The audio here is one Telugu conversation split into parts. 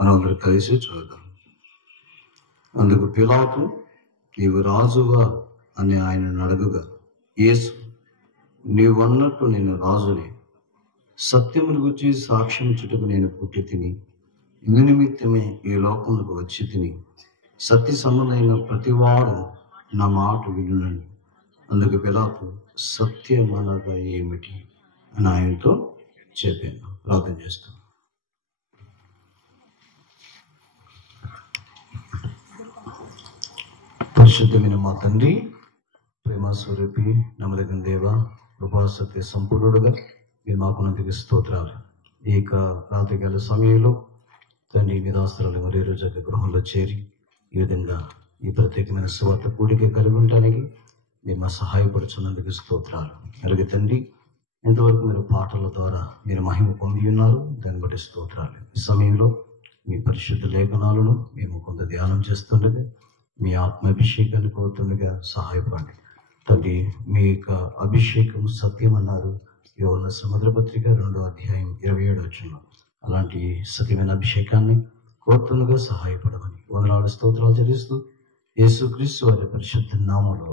మనం అందరూ కలిసి చూద్దాం. అందుకు పిలాతు, నీవు రాజువా అని ఆయనను అడగగా, యేసు, నీవన్నట్టు నేను రాజుని, సత్యమును గురించి సాక్ష్యం చుట్టూ నేను పుట్టి తిని, ఇందు నిమిత్తమే ఈ లోకములకు వచ్చి తిని, సత్య సంబంధమైన ప్రతివాడు నా మాట వినునని. అందుకు పిలాతు, సత్యమనగా ఏమిటి అని ఆయనతో చెప్పాను. ప్రార్థన చేస్తాను. పరిశుద్ధమైన మా తండ్రి, ప్రేమ స్వరూపి, నమ్మదగిన దేవ, కృపా సత్య సంపూర్ణుడుగా మీరు మాకున్నందుకు స్తోత్రాలు. ఈ యొక్క రాత్రికాల సమయంలో తండ్రి మీ దాస్తరాలు మరో రోజు గృహంలో చేరి ఈ విధంగా ఈ ప్రత్యేకమైన సువార్త కూడిక కలిగి ఉండటానికి మీరు మా సహాయపడుచున్నందుకు స్తోత్రాలు. అలాగే తండ్రి, ఎంతవరకు మీరు పాటల ద్వారా మీరు మహిమ పొంది ఉన్నారు, దాన్ని బట్టి స్తోత్రాలు. ఈ సమయంలో మీ పరిశుద్ధ లేఖనాలను మేము కొంత ధ్యానం చేస్తుండగా మీ ఆత్మాభిషేకాన్ని కోరుతుండగా సహాయపడండి తండ్రి. మీ యొక్క అభిషేకం సత్యం అన్నారు యోహాను సముద్ర పత్రిక 2వ అధ్యాయం 27వ వచనం. అలాంటి సత్యమైన అభిషేకాన్ని కోరుతుండగా సహాయపడమని వందనాలు స్తోత్రాలు చెల్లిస్తూ యేసుక్రీస్తు వారి పరిశుద్ధ నామములో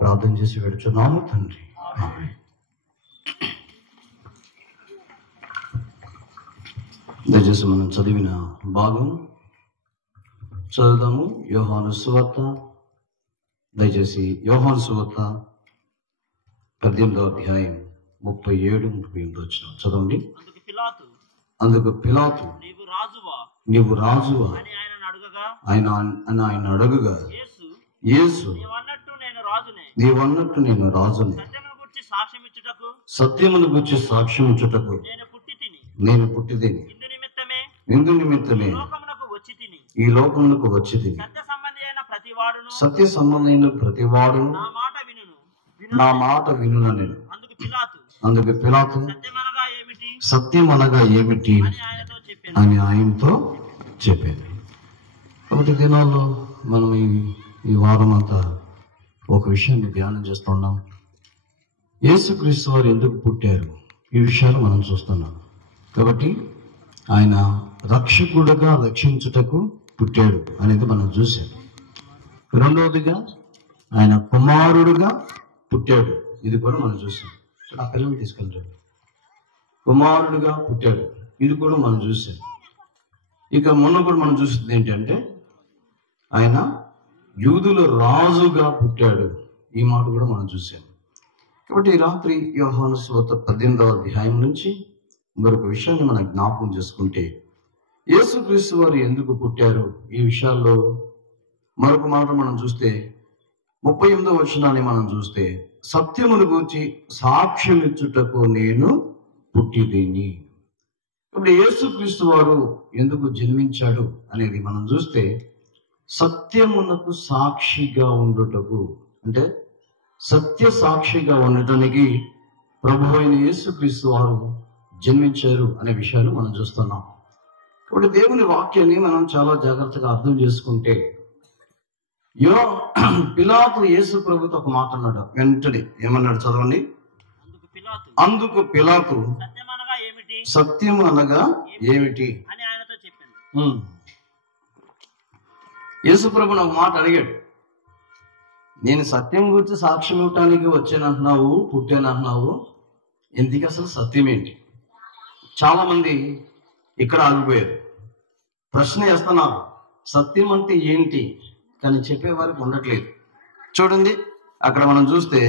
ప్రార్థన చేసి వేడుచున్నాము తండ్రి, ఆమేన్. దయచేసి మనం చదివిన భాగం చదువుదాము. యోహాను సువార్త, దయచేసి యోహాను సువార్త 18వ అధ్యాయం 37-38 వచనం చదవండి. అందుకు పిలాతు, నీవు రాజువా అని ఆయన అడగగా, యేసు, నీవన్నట్టు నేను రాజుని, సత్యమును గురించి సాక్ష్యం ఇచ్చుటకు నేను పుట్టి తిని, ఇందు నిమిత్తమే ఈ లోకమునకు వచ్చి తిని, సత్య సంబంధమైన ప్రతివాడును నా మాట వినునని. అందుకు పిలాతు, సత్యం అనగా ఏమిటి అని ఆయనతో చెప్పాను. కాబట్టి దినాల్లో మనం ఈ వారం అంతా ఒక విషయాన్ని ధ్యానం చేస్తున్నాం. యేసుక్రీస్తు వారు ఎందుకు పుట్టారు, ఈ విషయాలు మనం చూస్తున్నాం. కాబట్టి ఆయన రక్షకుడుగా రక్షించుటకు పుట్టాడు అనేది మనం చూసాం. రెండవదిగా ఆయన కుమారుడుగా పుట్టాడు, ఇది కూడా మనం చూసాం. ఆ పిల్లల్ని తీసుకెళ్ళాడు, కుమారుడుగా పుట్టాడు, ఇది కూడా మనం చూసాం. ఇక మొన్న కూడా మనం చూసింది ఏంటంటే ఆయన యూదుల రాజుగా పుట్టాడు, ఈ మాట కూడా మనం చూసాం. కాబట్టి ఈ రాత్రి యోహాను సువార్త 18వ అధ్యాయం నుంచి మరొక విషయాన్ని మనం జ్ఞాపకం చేసుకుంటే, యేసుక్రీస్తు వారు ఎందుకు పుట్టారు ఈ విషయాల్లో మరొక మాట మనం చూస్తే 38వ వచనాన్ని మనం చూస్తే, సత్యమును గూర్చి సాక్ష్యం ఇచ్చుటకు నేను పుట్టిదిని. ఇప్పుడు యేసుక్రీస్తు వారు ఎందుకు జన్మించాడు అనేది మనం చూస్తే, సత్యమునకు సాక్షిగా ఉండుటకు, అంటే సత్య సాక్షిగా ఉండటానికి ప్రభు అయిన యేసుక్రీస్తు వారు జన్మించారు అనే విషయాలు మనం చూస్తున్నాం. కాబట్టి దేవుని వాక్యాన్ని మనం చాలా జాగ్రత్తగా అర్థం చేసుకుంటే, పిలాతు యేసు ప్రభుతో ఒక మాట అన్నాడు. వెంటనే ఏమన్నాడు చదవండి. అందుకు పిలాతు, సత్యం అనగా ఏమిటి అని ఆయనతో చెప్పాను. యేసు ప్రభు నాకు మాట అడిగాడు, నేను సత్యం గురించి సాక్ష్యం ఇవ్వటానికి వచ్చానంటున్నావు, పుట్టానంటున్నావు, ఎందుకు అసలు సత్యం ఏంటి? చాలా మంది ఇక్కడ ఆగిపోయారు. ప్రశ్న వేస్తున్నారు, సత్యం అంటే ఏంటి, కానీ చెప్పేవారికి ఉండట్లేదు. చూడండి, అక్కడ మనం చూస్తే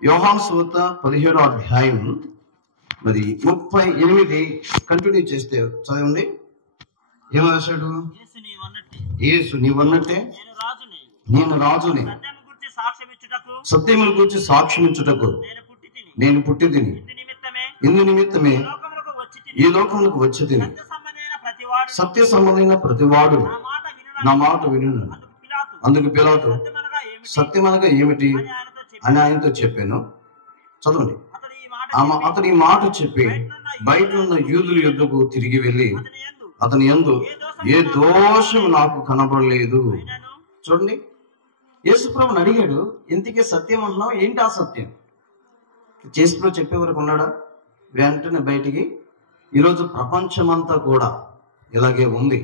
యోహాను సువార్త 17వ అధ్యాయం మరి 38 కంటిన్యూ చేస్తే చదవండి. ఏం రాశాడు? యేసు, నీవన్నట్టే నేను రాజుని, సత్యముల గురించి సాక్ష్యం ఇచ్చుటకు నేను పుట్టి తిని, ఇందు నిమిత్తమే ఈ లోకములకు వచ్చి తిని, సత్య సంబంధమైన ప్రతివాడు నా మాట వినును. అందుకు పిలాతు, సత్యం అనగా ఏమిటి అని ఆయనతో చెప్పాను. చదవండి. అతని ఈ మాట చెప్పి బయట ఉన్న యూదుల యుద్ధకు తిరిగి వెళ్ళి అతని యందు ఏ దోషం నాకు కనబడలేదు. చూడండి, యేసుప్రభుని అడిగాడు, ఇంతకీ సత్యం అంటున్నావు, ఏంటి ఆ సత్యం? యేసుప్రభు చెప్పే వరకు ఉన్నాడా? వెంటనే బయటికి. ఈరోజు ప్రపంచమంతా కూడా ఇలాగే ఉంది.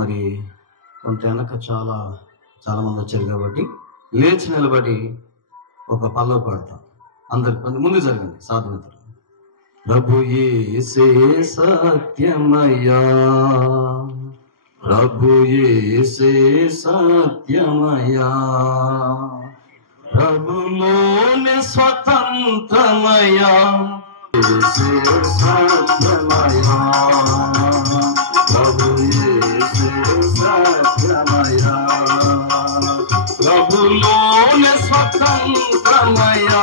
మరి కొంత వెనక చాలా మంది వచ్చారు కాబట్టి లేచి నిలబడి ఒక పల్లవి పాడతాం. అందరు కొంచెం ముందు జరగండి సాధన. ప్రభు యేసే సత్యమయ్యా, ప్రభు యేసే సత్యమయ్యా, ప్రభులోనే స్వతంత్రమయ్యా, యేసే సత్యమయ్యా, ప్రభు యేసే సత్యమయ్యా, ప్రభులోనే స్వతంత్రమయ్యా,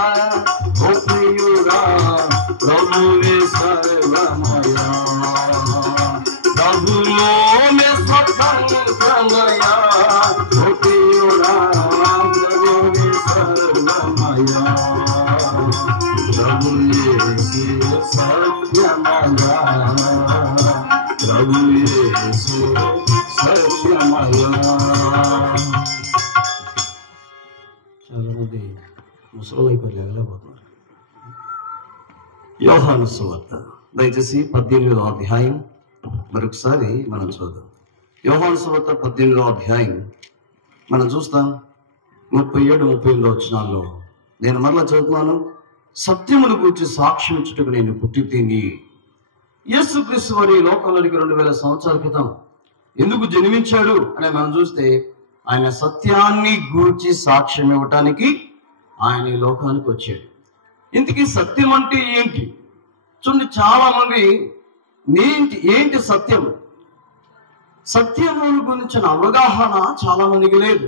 ఓ ప్రియుడా ప్రభువే సర్వమయ్యా, ప్రభులోనే స్వతంత్రమయ్యా, ఓ ప్రియుడా ప్రభువే సర్వమయ్యా, ప్రభు యేసు సత్యమయ్యా, ప్రభు యేసు సత్యమయ్యా. చాలా మంది ముసలి అయిపోయి లేకపోతున్నారు. యోహాను సువార్త దయచేసి 18వ అధ్యాయం మరొకసారి మనం చూద్దాం. యోహాను సువార్త 18వ అధ్యాయం మనం చూస్తాం. 37-38 వచనాల్లో నేను మరలా చదువుతున్నాను. సత్యమును గురించి సాక్ష్యం ఇచ్చుటకు నేను పుట్టి తిని. యేసుక్రీస్తు వారి లోకంలోనికి 2000 సంవత్సరాల క్రితం ఎందుకు జన్మించాడు అని మనం చూస్తే ఆయన సత్యాన్ని గూర్చి సాక్ష్యం ఇవ్వటానికి ఆయన ఈ లోకానికి వచ్చాడు. ఇంతకీ సత్యం అంటే ఏంటి? చూడండి, చాలా మంది ఏంటి సత్యం, సత్యము గురించిన అవగాహన చాలా మందికి లేదు.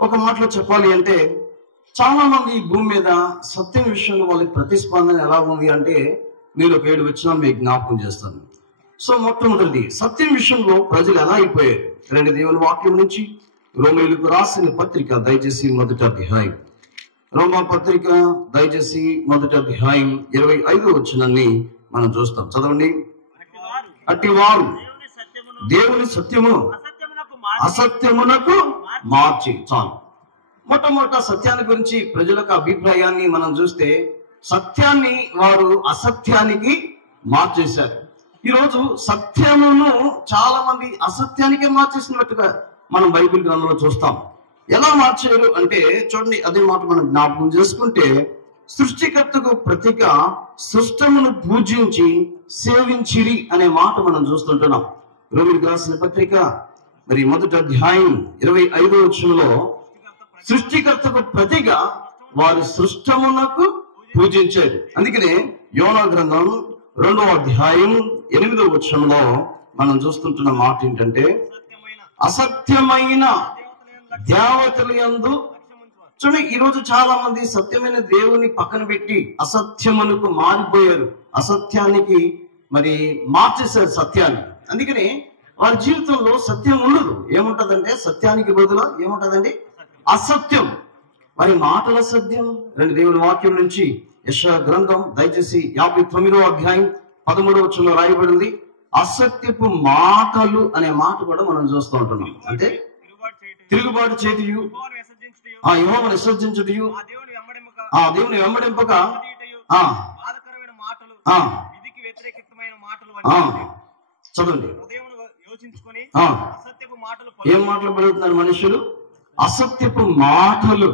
ఒక మాటలో చెప్పాలి అంటే చాలా మంది ఈ భూమి మీద సత్యం విషయంలో వాళ్ళకి ప్రతిస్పందన ఎలా ఉంది అంటే నేను ఒక 7 వచనాలు మీకు జ్ఞాపకం చేస్తాను. సో మొట్టమొదటిది, సత్యం విషయంలో ప్రజలు ఎలా అయిపోయారు. రెండు దేవుని వాక్యం నుంచి రోమీయులకు రాసిన పత్రిక దయచేసి 1వ అధ్యాయం, రోమా పత్రిక దయచేసి 1వ అధ్యాయం 25వ వచనాన్ని మనం చూస్తాం. చదవండి. అట్టివారు దేవుని సత్యమును అసత్యమునకు మార్చి. చాలు. మొట్టమొదట సత్యాన్ని గురించి ప్రజలకు అభిప్రాయాన్ని మనం చూస్తే సత్యాన్ని వారు అసత్యానికి మార్చేశారు. ఈరోజు సత్యమును చాలా మంది అసత్యానికే మార్చేసినట్టుగా మనం బైబిల్ గ్రంథంలో చూస్తాం. ఎలా మార్చారు అంటే చూడండి, అదే మాట మనం జ్ఞాపకం చేసుకుంటే సృష్టికర్తకు ప్రతిక సృష్టమును పూజించి సేవించిరి అనే మాట మనం చూస్తుంటున్నాం. రోమీయులకు రాసిన పత్రిక 1వ అధ్యాయం 25వ వచనంలో సృష్టికర్తకు ప్రతిగా వారి సృష్టమునకు పూజించారు. అందుకనే యోనా గ్రంథం 2వ అధ్యాయం 8వ వచనంలో మనం చూస్తుంటున్న మాట ఏంటంటే అసత్యమైన దేవతల యందు. చూడండి, ఈరోజు చాలా మంది సత్యమైన దేవుని పక్కన పెట్టి అసత్యమునకు మారిపోయారు, అసత్యానికి మార్చేశారు సత్యాన్ని. అందుకని వారి జీవితంలో సత్యం ఉండదు. ఏముంటదంటే సత్యానికి బదులు ఏముంటదండి? అసత్యం. వారి మాటల సత్యం. రెండు దేవుని వాక్యం నుంచి యెషయా గ్రంథం దయచేసి 59వ అధ్యాయం 13వ వచనంలో రాయబడింది. అసత్యపు మాటలు అనే మాట కూడా మనం చూస్తూ ఉంటున్నాం. అంటే తిరుగుబాటు చేతియు, యెహోవాను విసర్జించుటయు, ఆ దేవుని వెంబడింపక చదవండి. ఏం మాటలు పలుకుతున్నారు మనుషులు? అసత్యపు మాటలు.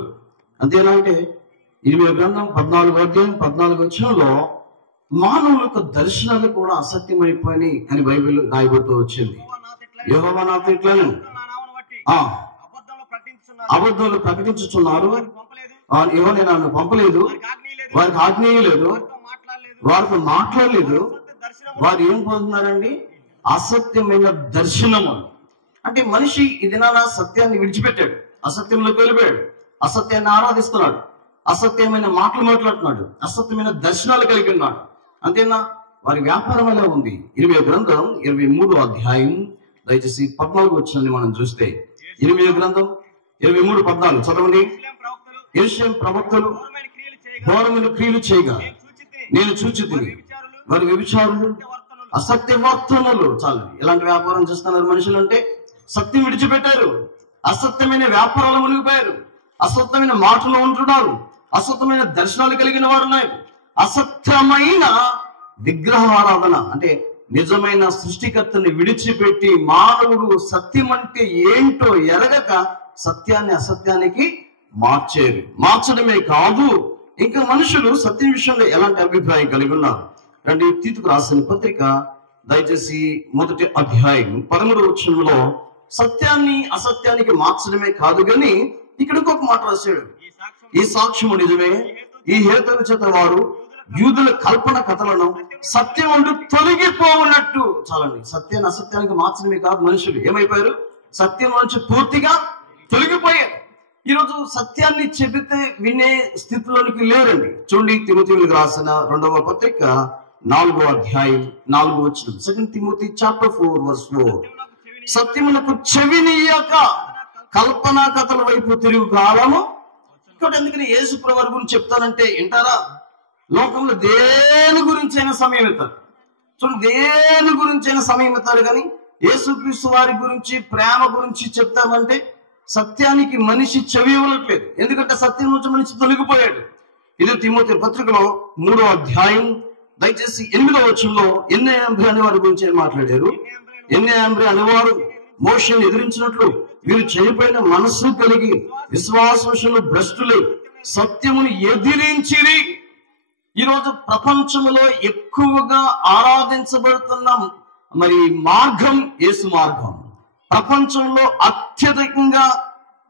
అంతేనా? అంటే 20వ గ్రంథం 14వ అధ్యాయం 14వ వచనంలో మానవుల యొక్క దర్శనాలు కూడా అసత్యమైపోయి అని బైబిల్ రాయబడుతూ వచ్చింది. యెహోవా నాతో ఇట్లను అబద్ధాలు ప్రకటించుచున్నారు, యెహోవా నన్ను పంపలేదు, వారికి ఆజ్ఞేయలేదు, వారితో మాట్లాడలేదు. వారు ఏం పొందుతున్నారండి? అసత్యమైన దర్శనము. అంటే మనిషి ఈ దినాన సత్యాన్ని విడిచిపెట్టాడు, అసత్యంలోకి వెళ్ళిపోయాడు, అసత్యాన్ని ఆరాధిస్తున్నాడు, అసత్యమైన మాటలు మాట్లాడుతున్నాడు, అసత్యమైన దర్శనాలు కలిగి ఉన్నాడు. అంతేనా? వారి వ్యాపారం ఎలా ఉంది? 20వ గ్రంథం 23వ అధ్యాయం దయచేసి 14వ వచనాన్ని మనం చూస్తే 20వ గ్రంథం 23:14 చదవండి. యెరూషలేము ప్రవక్తలు ఘోరమైన క్రియలు చేయగా నేను చూచితిని, వారి వ్యభిచారులు అసత్యవర్తనులు. చాలు. ఎలాంటి వ్యాపారం చేస్తున్నారు మనుషులు అంటే? సత్యం విడిచిపెట్టారు, అసత్యమైన వ్యాపారాలు మునిగిపోయారు, అసత్యమైన మాటలు ఉంటున్నారు, అసత్యమైన దర్శనాలు కలిగిన వారు ఉన్నారు, అసత్యమైన విగ్రహ ఆరాధన. అంటే నిజమైన సృష్టికర్తని విడిచిపెట్టి మానవుడు సత్యం అంటే ఏంటో ఎరగక సత్యాన్ని అసత్యానికి మార్చడమే కాదు, ఇంకా మనుషులు సత్యం విషయంలో ఎలాంటి అభిప్రాయం కలిగి ఉన్నారు. రండి, తీతుకు రాసిన పత్రిక దయచేసి 1వ అధ్యాయం 13వ వచనంలో సత్యాన్ని అసత్యానికి మార్చడమే కాదు గాని ఇక్కడ ఇంకొక మాట రాశాడు. ఈ సాక్ష్యము నిజమే, ఈ హేతువు చేత వారు యూదుల కల్పన కథలను సత్యం అంటూ తొలగిపోవునట్టు. చాలండి, సత్యాన్ని అసత్యానికి మార్చడమే కాదు, మనుషులు ఏమైపోయారు? సత్యం నుంచి పూర్తిగా తొలగిపోయారు. ఈరోజు సత్యాన్ని చెబితే వినే స్థితిలోనికి లేరండి. చూడండి, తిమోతికి రాసిన 2వ పత్రిక 4వ అధ్యాయం 4వ వచనం. 2 Timothy chapter 4 verse 4. సత్యమునకు చెవినియక కల్పనా కథల వైపు తిరుగు కాలము. ఇక్కడ ఎందుకని యేసు ప్రభువు గురించి చెప్తానంటే వింటారా? లోకంలో దేని గురించి అయినా సమయం ఇస్తారు. చూడండి, దేని గురించి అయినా సమయం ఇస్తారు, కానీ యేసుక్రీస్తు వారి గురించి, ప్రేమ గురించి చెప్తామంటే సత్యానికి మనిషి చెవి ఇవ్వట్లేదు. ఎందుకంటే సత్యం నుంచి మనిషి తొలగిపోయాడు. ఇది తిమోతి పత్రికలో 3వ అధ్యాయం దయచేసి 8వ వచనంలో ఎన్నెయాంబ్రే అనే వారి గురించి మాట్లాడారు. ఎన్నెయాంబ్రే అనేవారు మోషేను ఎదిరించినట్లు వీరు చనిపోయిన మనస్సు కలిగి విశ్వాసంలో భ్రష్టులై సత్యమును ఎదిరించిరి. ఈరోజు ప్రపంచంలో ఎక్కువగా ఆరాధించబడుతున్న మరి మార్గం యేసు మార్గం. ప్రపంచంలో అత్యధికంగా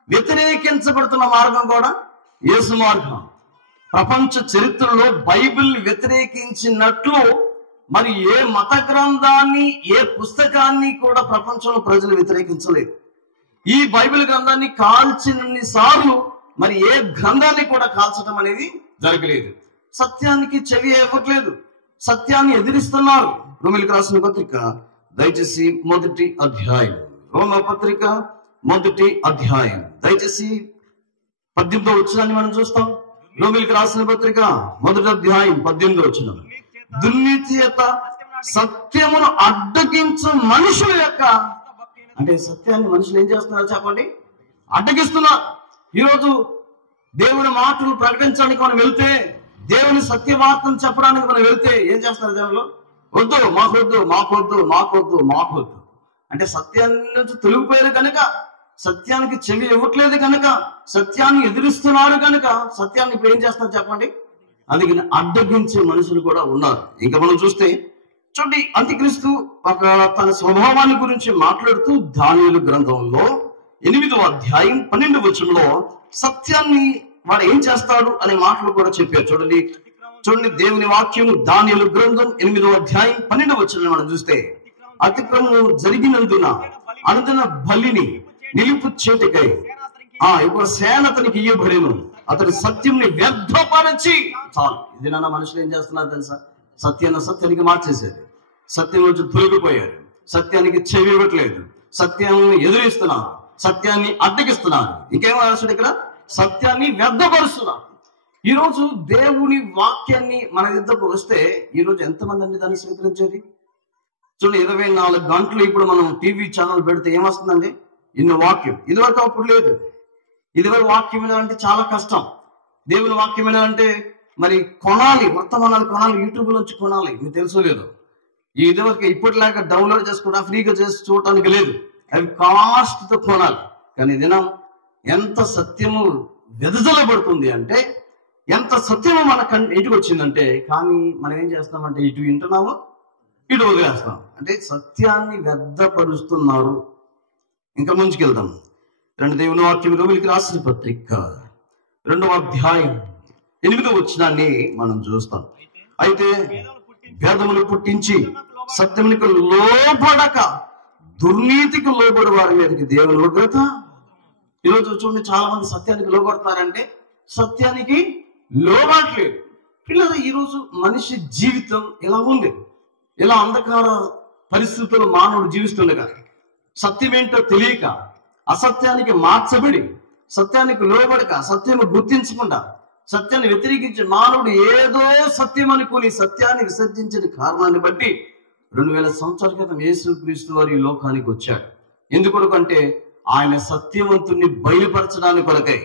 వ్యతిరేకించబడుతున్న మార్గం కూడా యేసు మార్గం. ప్రపంచ చరిత్రలో బైబిల్ వ్యతిరేకించినట్లు మరి ఏ మత గ్రంథాన్ని, ఏ పుస్తకాన్ని కూడా ప్రపంచంలో ప్రజలు వ్యతిరేకించలేదు. ఈ బైబిల్ గ్రంథాన్ని కాల్చినన్ని సార్లు మరి ఏ గ్రంథాన్ని కూడా కాల్చడం అనేది జరగలేదు. సత్యానికి చెవి ఇవ్వట్లేదు, సత్యాన్ని ఎదిరిస్తున్నారు. రోమీయులకు రాసిన పత్రిక దయచేసి 1వ అధ్యాయం, రోమ పత్రిక 1వ అధ్యాయం దయచేసి 18వ వచనాన్ని మనం చూస్తాం. రోమీయులకు రాసిన పత్రిక 1వ అధ్యాయం 18వ వచనం. దుర్నీతి యొక్క సత్యమును అడ్డగించు మనుషుల యొక్క, అంటే సత్యాన్ని మనుషులు ఏం చేస్తున్నారు చెప్పండి? అడ్డగిస్తున్నారు. ఈరోజు దేవుని మాటలు ప్రకటించడానికి మనం వెళ్తే, దేవుని సత్యవార్తను చెప్పడానికి మనం వెళ్తే ఏం చేస్తారు జనంలో? వద్దు, మాకొద్దు, మాకొద్దు, మాకొద్దు, మాకొద్దు అంటే సత్యాన్ని నుంచి తొలగిపోయారు కనుక, సత్యానికి చెవి ఇవ్వట్లేదు కనుక, సత్యాన్ని ఎదిరిస్తున్నారు కనుక సత్యాన్ని ఇప్పుడు ఏం చేస్తారు చెప్పండి? అందుకని అడ్డగించే మనుషులు కూడా ఉన్నారు. ఇంకా మనం చూస్తే చూడండి, అంత్యక్రీస్తు తన స్వభావాన్ని గురించి మాట్లాడుతూ దానియేలు గ్రంథంలో 8వ అధ్యాయం 12వ వచనంలో సత్యాన్ని వాడు ఏం చేస్తాడు అనే మాటలు కూడా చెప్పారు. చూడండి దేవుని వాక్యం దానియేలు గ్రంథం 8వ అధ్యాయం 12వ వచనం మనం చూస్తే, అతిక్రమము జరిగినందున అనుదిన బలిని నిలుపు చేటకై ఇప్పుడు సేన అతనికి ఇయ్యబడెను, అతని సత్యంని వ్యర్థపరచి. చాలు, ఇది నాన్న మనుషులు ఏం చేస్తున్నారు తెలుసా? సత్యానికి మార్చేసేది, సత్యం నుంచి తొలగిపోయారు, సత్యానికి చెవి ఇవ్వట్లేదు, సత్యాన్ని ఎదురిస్తున్నారు, సత్యాన్ని అడ్డగిస్తున్నారు. ఇంకేం రాశాడు ఇక్కడ? సత్యాన్ని వ్యర్థపరుస్తున్నారు. ఈరోజు దేవుని వాక్యాన్ని మన యుద్ధకు వస్తే ఈరోజు ఎంతమంది అండి దాన్ని స్వీకరించేది? చూడండి, 24 గంటలు ఇప్పుడు మనం టీవీ ఛానల్ పెడితే ఏమొస్తుందండి? ఇన్ని వాక్యం. ఇదివరకు అప్పుడు లేదు. ఇదివరకు వాక్యం వినాలంటే చాలా కష్టం. దేవుని వాక్యం వినాలంటే మరి కొనాలి, వర్తమానాలు కొనాలి, యూట్యూబ్ నుంచి కొనాలి. మీకు తెలుసు లేదు? ఇదివరకు ఇప్పటిలాగా డౌన్లోడ్ చేసుకుంటా ఫ్రీగా చేసి చూడటానికి లేదు, అవి కాస్ట్తో కొనాలి. కానీ దినం ఎంత సత్యము వెదజల్లబడుతుంది అంటే, ఎంత సత్యము మన ఇంటికి వచ్చిందంటే, కానీ మనం ఏం చేస్తామంటే ఇటు వింటున్నాము, ఇటు వదిలేస్తాం. అంటే సత్యాన్ని వ్యర్థపరుస్తున్నారు. ఇంకా ముందుకెళ్దాం. దేవుని వాక్యం రోమీయులకు రాసిన పత్రిక 2వ అధ్యాయం 8వ వచనాన్ని మనం చూస్తాం. అయితే భేదములు పుట్టించి సత్యమునికి లోబడక దుర్నీతికి లోబడి వారి మీదకి దేవుని ఉగ్రత. ఈరోజు చూడండి, చాలా మంది సత్యానికి లోబడతారంటే సత్యానికి లోబడట్లేదు. పిల్లలు, ఈరోజు మనిషి జీవితం ఇలా ఉంది. ఇలా అంధకార పరిస్థితుల్లో మానవుడు జీవిస్తుండగా సత్యం ఏంటో తెలియక, అసత్యానికి మార్చబడి, సత్యానికి లోబడక, సత్యము గుర్తించకుండా సత్యాన్ని వ్యతిరేకించి మానవుడు ఏదో సత్యం అనుకుని సత్యాన్ని విసర్జించిన కారణాన్ని బట్టి 2000 సంవత్సరాల క్రితం యేసుక్రీస్తు వారు ఈ లోకానికి వచ్చాడు. ఎందుకొరకంటే ఆయన సత్యవంతుని బయలుపరచడానికి కొరకై.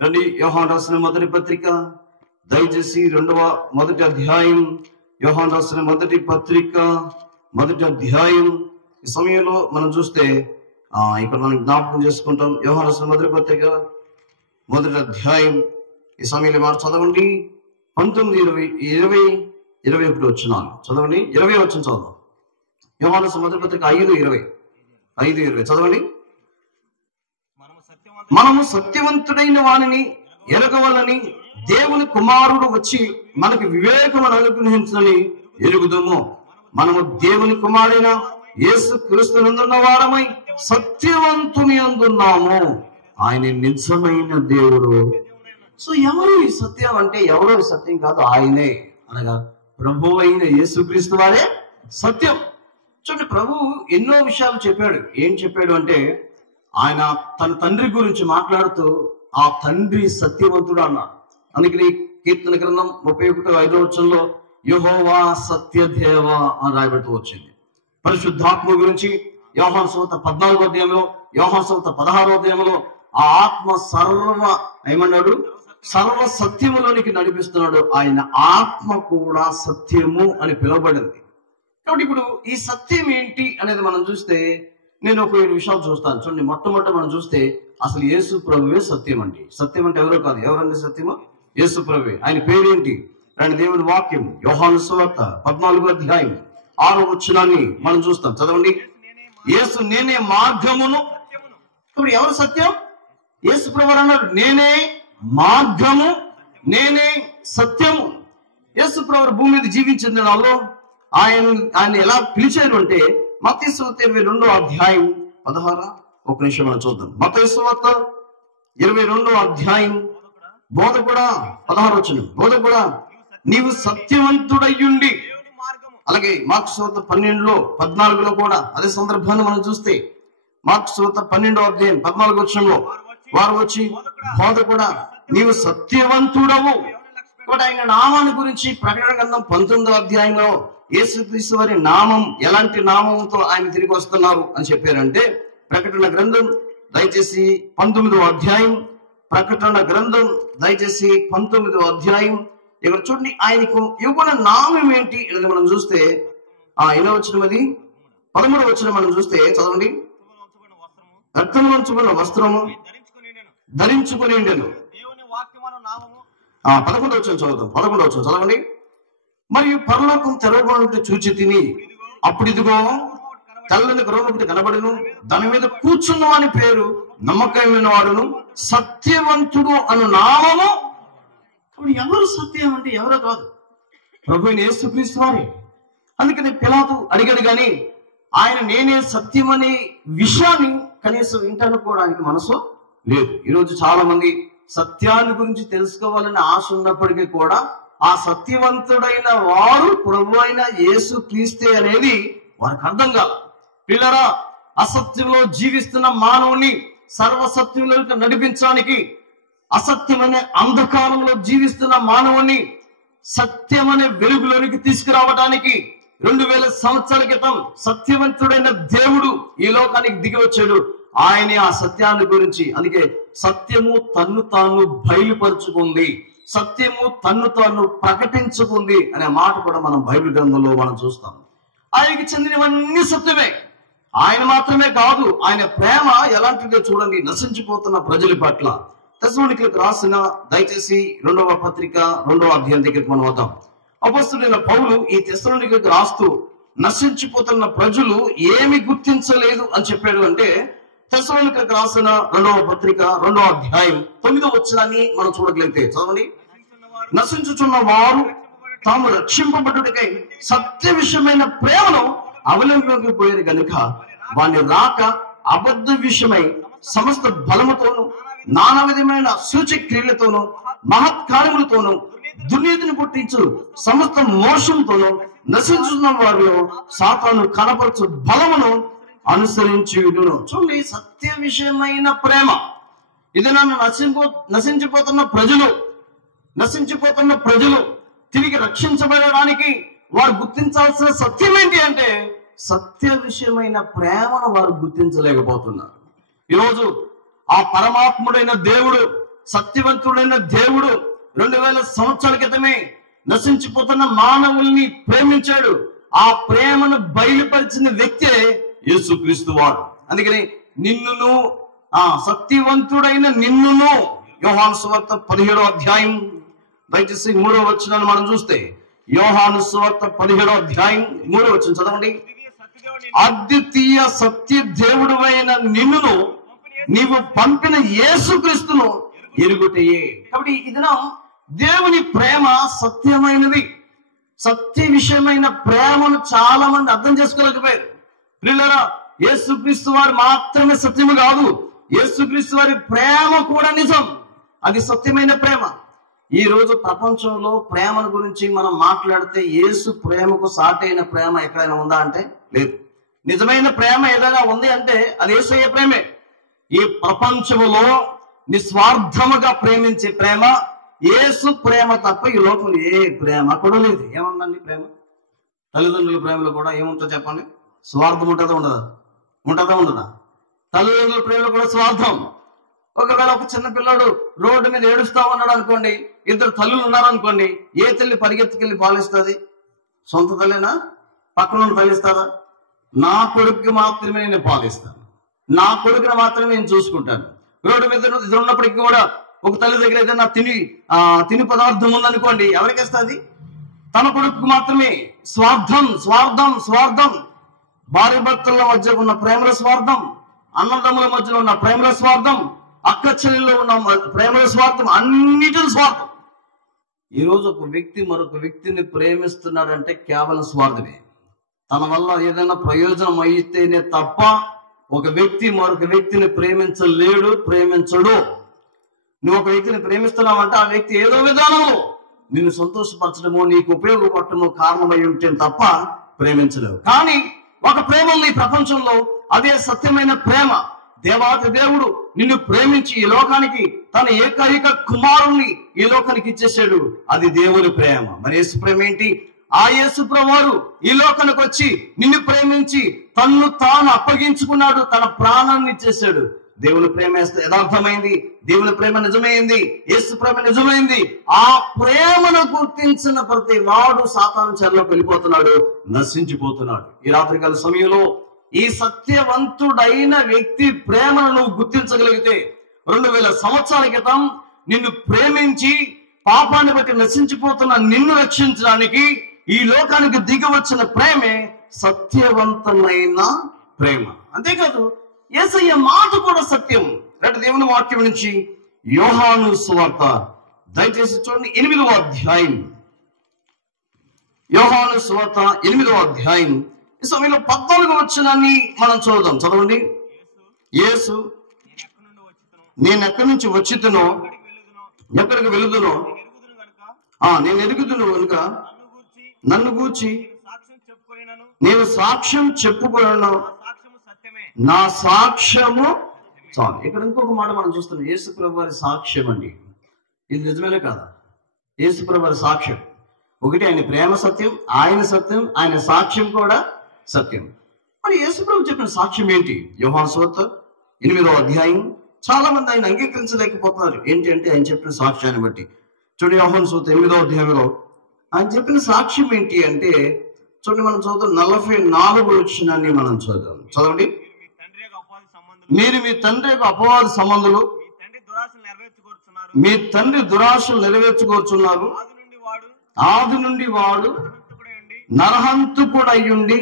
రండి, యోహాను రాసిన మొదటి పత్రిక దయచేసి 1వ అధ్యాయం, యోహాను రాసిన మొదటి పత్రిక మొదటి అధ్యాయం. ఈ సమయంలో మనం చూస్తే ఇక్కడ మనం జ్ఞాపకం చేసుకుంటాం. యోహాను రాసిన మొదటి పత్రిక మొదటి అధ్యాయం. ఈ సమయంలో మనం చదవండి 19:20-21 వచనాలు చదవండి. 20 వచనం చదవండి. యోహాను రాసిన మొదటి పత్రిక 5:20 చదవండి. మనము సత్యవంతుడైన వానిని ఎరగవలని దేవుని కుమారుడు వచ్చి మనకి వివేకమును అనుగ్రహించని ఎరుగుదము. మనము దేవుని కుమారుడైన యేసు క్రీస్తునందున్న వారమై సత్యవంతుని అందున్నాము. ఆయన నిజమైన దేవుడు. సో ఎవరు ఈ సత్యం అంటే ఎవరో ఈ సత్యం కాదు, ఆయనే, అనగా ప్రభు అయిన యేసుక్రీస్తు వారే సత్యం. చూడండి, ప్రభు ఎన్నో విషయాలు చెప్పాడు. ఏం చెప్పాడు అంటే, ఆయన తన తండ్రి గురించి మాట్లాడుతూ ఆ తండ్రి సత్యవంతుడు అన్నాడు. అందుకని కీర్తన గ్రంథం 31:5 యెహోవా సత్యదేవ అని రాయబడుతూ వచ్చింది. పరిశుద్ధాత్మ గురించి యోహాను సువార్త 14వ అధ్యాయంలో, యోహాను సువార్త 16వ అధ్యాయంలో ఆ ఆత్మ సర్వ సత్యములోనికి నడిపిస్తున్నాడు. ఆయన ఆత్మ కూడా సత్యము అని పిలువబడింది. కాబట్టి ఇప్పుడు ఈ సత్యం ఏంటి అనేది మనం చూస్తే, నేను ఒక 7 విషయాలు చూస్తాను. చూడండి, మొట్టమొదటి మనం చూస్తే అసలు యేసు ప్రభువే సత్యం అండి. సత్యం అంటే ఎవరో కాదు. ఎవరండి సత్యము? యేసు ప్రభువే. ఆయన పేరేంటి? ఆయన దేవుని వాక్యం. యోహాను సువార్త 14వ అధ్యాయం 6వ వచనాన్ని మనం చూస్తాం. చదవండి. యేసు నేనే మార్గమును. ఇప్పుడు ఎవరు సత్యం? యేసు ప్రభువు అన్నాడు, నేనే మార్గము, నేనే సత్యము. యేసు ప్రభువు భూమి మీద జీవించిన దినాల్లో ఆయన ఎలా పిలిచారు అంటే, మత్తయి సువార్త 22వ అధ్యాయం 16. ఒక నిమిషం మనం చూద్దాం. మత్తయి సువార్త 22వ అధ్యాయం బోధకుడా 16వ వచనం. బోధకుడా నీవు సత్యవంతుడయ్యుండి. అలాగే మార్కు సువార్త 12:14 కూడా అదే సందర్భాన్ని మనం చూస్తే, మార్కు సువార్త 12వ అధ్యాయం 14వ వచనంలో వారు వచ్చి, బోధకుడా నీవు సత్యవంతుడవు. కాబట్టి ఆయన నామాన్ని గురించి ప్రకటన గ్రంథం 19వ అధ్యాయంలో యేసుక్రీస్తు వారి నామం ఎలాంటి నామంతో ఆయన తిరిగి వస్తున్నారు అని చెప్పారంటే, ప్రకటన గ్రంథం దయచేసి 19వ అధ్యాయం, ప్రకటన గ్రంథం దయచేసి 19వ అధ్యాయం. ఇక్కడ చూడండి, ఆయనకు ఇవ్వబడిన నామం ఏంటి అనేది మనం చూస్తే, ఎన్నో వచనం అది? 13వ వచనం మనం చూస్తే చదవండి. రక్తములో ఉంచబడిన వస్త్రము ధరించుకుని ఉండెను. 11వ వచనం చదువుతాం. 11వ వచనం చదవండి. మరియు పరలోకం తెరవబడి చూచి తిని, అప్పుడు ఇదిగో తెల్లని గుర్రం ఒకటి కనబడెను. దాని మీద కూర్చున్న వాని పేరు నమ్మకమైన వాడును సత్యవంతుడు అను నామము. కాబట్టి ఎవరు సత్యం అంటే ఎవరో కాదు, ప్రభువైన యేసుక్రీస్తు వారే. అందుకని పిలాతు అడిగాడు కానీ ఆయన నేనే సత్యం అనే విషయాన్ని కనీసం వింటానుకోవడానికి మనసు లేదు. ఈరోజు చాలా మంది సత్యాన్ని గురించి తెలుసుకోవాలని ఆశ ఉన్నప్పటికీ కూడా ఆ సత్యవంతుడైన వారు ప్రభు అయిన యేసుక్రీస్తే అనేది వారికి అర్థం కాదు. పిల్లరా, అసత్యంలో జీవిస్తున్న మానవుని సర్వసత్యంలోకి నడిపించడానికి, అసత్యమనే అంధకారంలో జీవిస్తున్న మానవుని సత్యమనే వెలుగులోనికి తీసుకురావడానికి 2000 సంవత్సరాల క్రితం సత్యవంతుడైన దేవుడు ఈ లోకానికి దిగి వచ్చాడు. ఆయనే ఆ సత్యాన్ని గురించి. అందుకే సత్యము తన్ను తాను బయలుపరుచుకుంది, సత్యము తన్ను తాను ప్రకటించుకుంది అనే మాట కూడా మనం బైబిల్ గ్రంథంలో మనం చూస్తాం. ఆయనకి చెందినవన్నీ సత్యమే. ఆయన మాత్రమే కాదు, ఆయన ప్రేమ ఎలాంటిదో చూడండి, నశించిపోతున్న ప్రజల పట్ల. తెస్సలోనికీయులకు రాసిన దయచేసి 2వ పత్రిక 2వ అధ్యాయం దగ్గరికి మనం వద్దాం. అపొస్తలుడైన పౌలు ఈ తెస్సలోనికీయులకు రాస్తూ నశించిపోతున్న ప్రజలు ఏమి గుర్తించలేదు అని చెప్పాడు అంటే, తెస్సలోనికీయులకు రాసిన 2వ పత్రిక 2వ అధ్యాయం 9వ వచనాన్ని మనం చూడగలిగితే చదవండి. నశించుచున్న వారు తాము రక్షింపబడుటకై సత్య విషయమైన ప్రేమను అవలంబించకపోయారు గనుక వాని రాక అబద్ధ విషయమై సమస్త బలముతోను నానా విధమైన సూచక్రియలతోనూ మహత్కార్యములతోనూ దుర్నీతిని పుట్టించు సమస్త మోసంతోనూ నశించున్న వారిలో సాతాను కనపరచు బలమును అనుసరించును. చూడండి, సత్య విషయమైన ప్రేమ. ఇది నన్ను నశించిపోతున్న ప్రజలు తిరిగి రక్షించబడడానికి వారు గుర్తించాల్సిన సత్యం ఏంటి అంటే, సత్య విషయమైన ప్రేమను వారు గుర్తించలేకపోతున్నారు. ఈరోజు ఆ పరమాత్ముడైన దేవుడు, సత్యవంతుడైన దేవుడు 2000 సంవత్సరాల క్రితమే నశించిపోతున్న మానవుల్ని ప్రేమించాడు. ఆ ప్రేమను బయలుపరిచిన వ్యక్తే యేసుక్రీస్తు వారు. అందుకని నిన్నును సత్యవంతుడైన నిన్నును, యోహాను సువార్త 17వ అధ్యాయం దయచేసి 3వ వచనాన్ని మనం చూస్తే, యోహాను సువార్త 17వ అధ్యాయం 3వ వచనం చదవండి. అద్వితీయ సత్య దేవుడైన నిన్నును నీవు పంపిన యేసుక్రీస్తును ఎరుగుటయే. కాబట్టి ఇది దేవుని ప్రేమ సత్యమైనది. సత్య విషయమైన ప్రేమను చాలా మంది అర్థం చేసుకోలేకపోయారు. ప్రియులారా, యేసుక్రీస్తు వారు మాత్రమే సత్యము కాదు, యేసుక్రీస్తు వారి ప్రేమ కూడా నిజం. అది సత్యమైన ప్రేమ. ఈ రోజు ప్రపంచంలో ప్రేమను గురించి మనం మాట్లాడితే యేసు ప్రేమకు సాటైన ప్రేమ ఎక్కడైనా ఉందా అంటే లేదు. నిజమైన ప్రేమ ఏదైనా ఉంది అంటే అది యేసయ్య ప్రేమే. ఈ ప్రపంచములో నిస్వార్థముగా ప్రేమించే ప్రేమ యేసు ప్రేమ తప్ప ఈ లోకంలో ఏ ప్రేమ కూడా లేదు. ఏముందండి ప్రేమ? తల్లిదండ్రుల ప్రేమలో కూడా ఏముంటుందో చెప్పండి? స్వార్థం ఉంటుందా ఉండదా? ఉంటుందా ఉండదా? తల్లిదండ్రుల ప్రేమలో కూడా స్వార్థం. ఒకవేళ ఒక చిన్న పిల్లాడు రోడ్డు మీద ఏడుస్తా ఉన్నాడు అనుకోండి, ఇద్దరు తల్లులు ఉన్నారనుకోండి, ఏ తల్లి పరిగెత్తుకెళ్ళి పాలిస్తుంది? సొంత తల్లినా? పక్కన ఉన్న తల్లి ఇస్తుందా? నా కొడుకుకి మాత్రమే నేను పాలిస్తాను, నా కొడుకుని మాత్రమే నేను చూసుకుంటాను. రోడ్డు మీద ఇద్దరు ఉన్నప్పటికీ కూడా ఒక తల్లి దగ్గర ఏదైనా తిని పదార్థం ఉందనుకోండి, ఎవరికి ఇస్తుంది? తన కొడుకు మాత్రమే. స్వార్థం స్వార్థం స్వార్థం. భార్య భర్తల మధ్య ఉన్న ప్రేమల స్వార్థం, అన్నదమ్ముల మధ్యలో ఉన్న ప్రేమల స్వార్థం, అక్క చెల్లెల్లో ఉన్న ప్రేమల స్వార్థం, అన్నిటి స్వార్థం. ఈరోజు ఒక వ్యక్తి మరొక వ్యక్తిని ప్రేమిస్తున్నాడంటే కేవలం స్వార్థమే. తన వల్ల ఏదైనా ప్రయోజనం అయితేనే తప్ప ఒక వ్యక్తి మరొక వ్యక్తిని ప్రేమించలేడు, ప్రేమించడు. నువ్వు ఒక వ్యక్తిని ప్రేమిస్తున్నావంటే ఆ వ్యక్తి ఏదో విధానంలో నిన్ను సంతోషపరచడమో నీకు ఉపయోగపడటమో కారణమై ఉంటే తప్ప ప్రేమించలేవు. కానీ ఒక ప్రేమ ఉంది ఈ ప్రపంచంలో, అదే సత్యమైన ప్రేమ. దేవాది దేవుడు నిన్ను ప్రేమించి ఈ లోకానికి తన ఏకైక కుమారుణ్ణి ఈ లోకానికి ఇచ్చేసాడు. అది దేవుని ప్రేమ. మరి యేసు ప్రేమ ఏంటి? ఆ యేసు ప్రభువారు ఈ లోకానికి వచ్చి నిన్ను ప్రేమించి తన్ను తాను అప్పగించుకున్నాడు, తన ప్రాణాన్ని ఇచ్చేసాడు. దేవుని ప్రేమ యథార్థమైంది, దేవుని ప్రేమ నిజమైంది, యేసు ప్రేమ నిజమైంది. ఆ ప్రేమను గుర్తించిన ప్రతి వాడు సాతాను చెరలోకి వెళ్ళిపోతున్నాడు, నశించిపోతున్నాడు. ఈ రాత్రికాల సమయంలో ఈ సత్యవంతుడైన వ్యక్తి ప్రేమను నువ్వు గుర్తించగలిగితే, 2000 సంవత్సరాల క్రితం నిన్ను ప్రేమించి పాపాన్ని బట్టి నశించిపోతున్న నిన్ను రక్షించడానికి ఈ లోకానికి దిగి వచ్చిన ప్రేమే సత్యవంతమైన ప్రేమ. అంతేకాదు యేసయ్య మాట కూడా సత్యం. దేవుని వాక్యం నుంచి యోహాను సువార్త దయచేసి చూడండి, 8వ అధ్యాయం. యోహాను సువార్త 8వ అధ్యాయం ఈ సమయంలో 14వ వచనాన్ని మనం చూద్దాం. చదవండి. యేసు, నేను ఎక్కడి నుంచి వచ్చితునో, ఎక్కడికి వెళుదునో నేను ఎరుగుదును కనుక నన్ను గూర్చి నేను సాక్ష్యం చెప్పుకొనను, నా సాక్ష్యము చాలు. ఇక్కడ ఇంకొక మాట మనం చూస్తున్నాం, యేసు ప్రభువు వారి సాక్ష్యం అండి. ఇది నిజమేనే కాదా? యేసు ప్రభువు వారి సాక్ష్యం ఒకటి, ఆయన ప్రేమ సత్యం, ఆయన సత్యం, ఆయన సాక్ష్యం కూడా సత్యం. మరి యేసు ప్రభువు చెప్పిన సాక్ష్యం ఏంటి? యోహాను సువార్త 8వ అధ్యాయం. చాలా మంది ఆయన అంగీకరించలేకపోతున్నారు. ఏంటి అంటే ఆయన చెప్పిన సాక్ష్యాన్ని బట్టి చూడండి. యోహాను సువార్త 8వ అధ్యాయంలో ఆయన చెప్పిన సాక్ష్యం ఏంటి అంటే చూడండి, మనం చూద్దాం. 44వ వచనాన్ని మనం చూద్దాం. చదవండి. మీరు మీ తండ్రి యొక్క అపవాది సంబంధులు, మీ తండ్రి దురాశలు నెరవేర్చుకోరుచున్నారు. ఆది నుండి వాడు నరహంతకుడు అయ్యుండి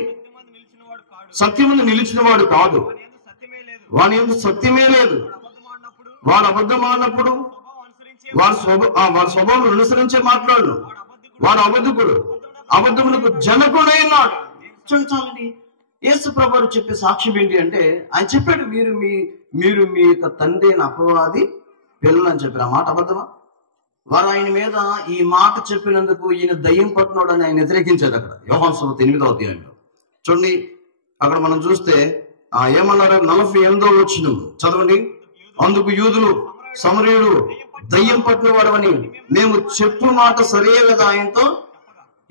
సత్యమును నిలిచిన వాడు కాదు, వాని యందు సత్యమే లేదు. వాడు అబద్ధం ఆడినప్పుడు వాడి స్వభావం అనుసరించే మాట్లాడు. వాడు అబద్ధకుడు, అబద్ధమునకు జనకుడైనాడు. చూడండి, యేసు ప్రభువు చెప్పే సాక్ష్యం ఏంటి అంటే ఆయన చెప్పాడు, మీరు మీ యొక్క తండ్రి అయిన అపవాది పిల్లలు అని చెప్పారు. ఆ మాట అబద్ధమా? వారు ఆయన మీద ఈ మాట చెప్పినందుకు ఈయన దయ్యం పట్టినోడు అని ఆయన వ్యతిరేకించారు. అక్కడ యోహాను సువార్త 8వ అధ్యాయంలో చూడండి, అక్కడ మనం చూస్తే ఏమన్నారు? 48వ వచనం చదవండి. అందుకు యూదులు, సమరయుడు దయ్యం పట్టిన వాడవని మేము చెప్పు మాట సరే కదా ఆయనతో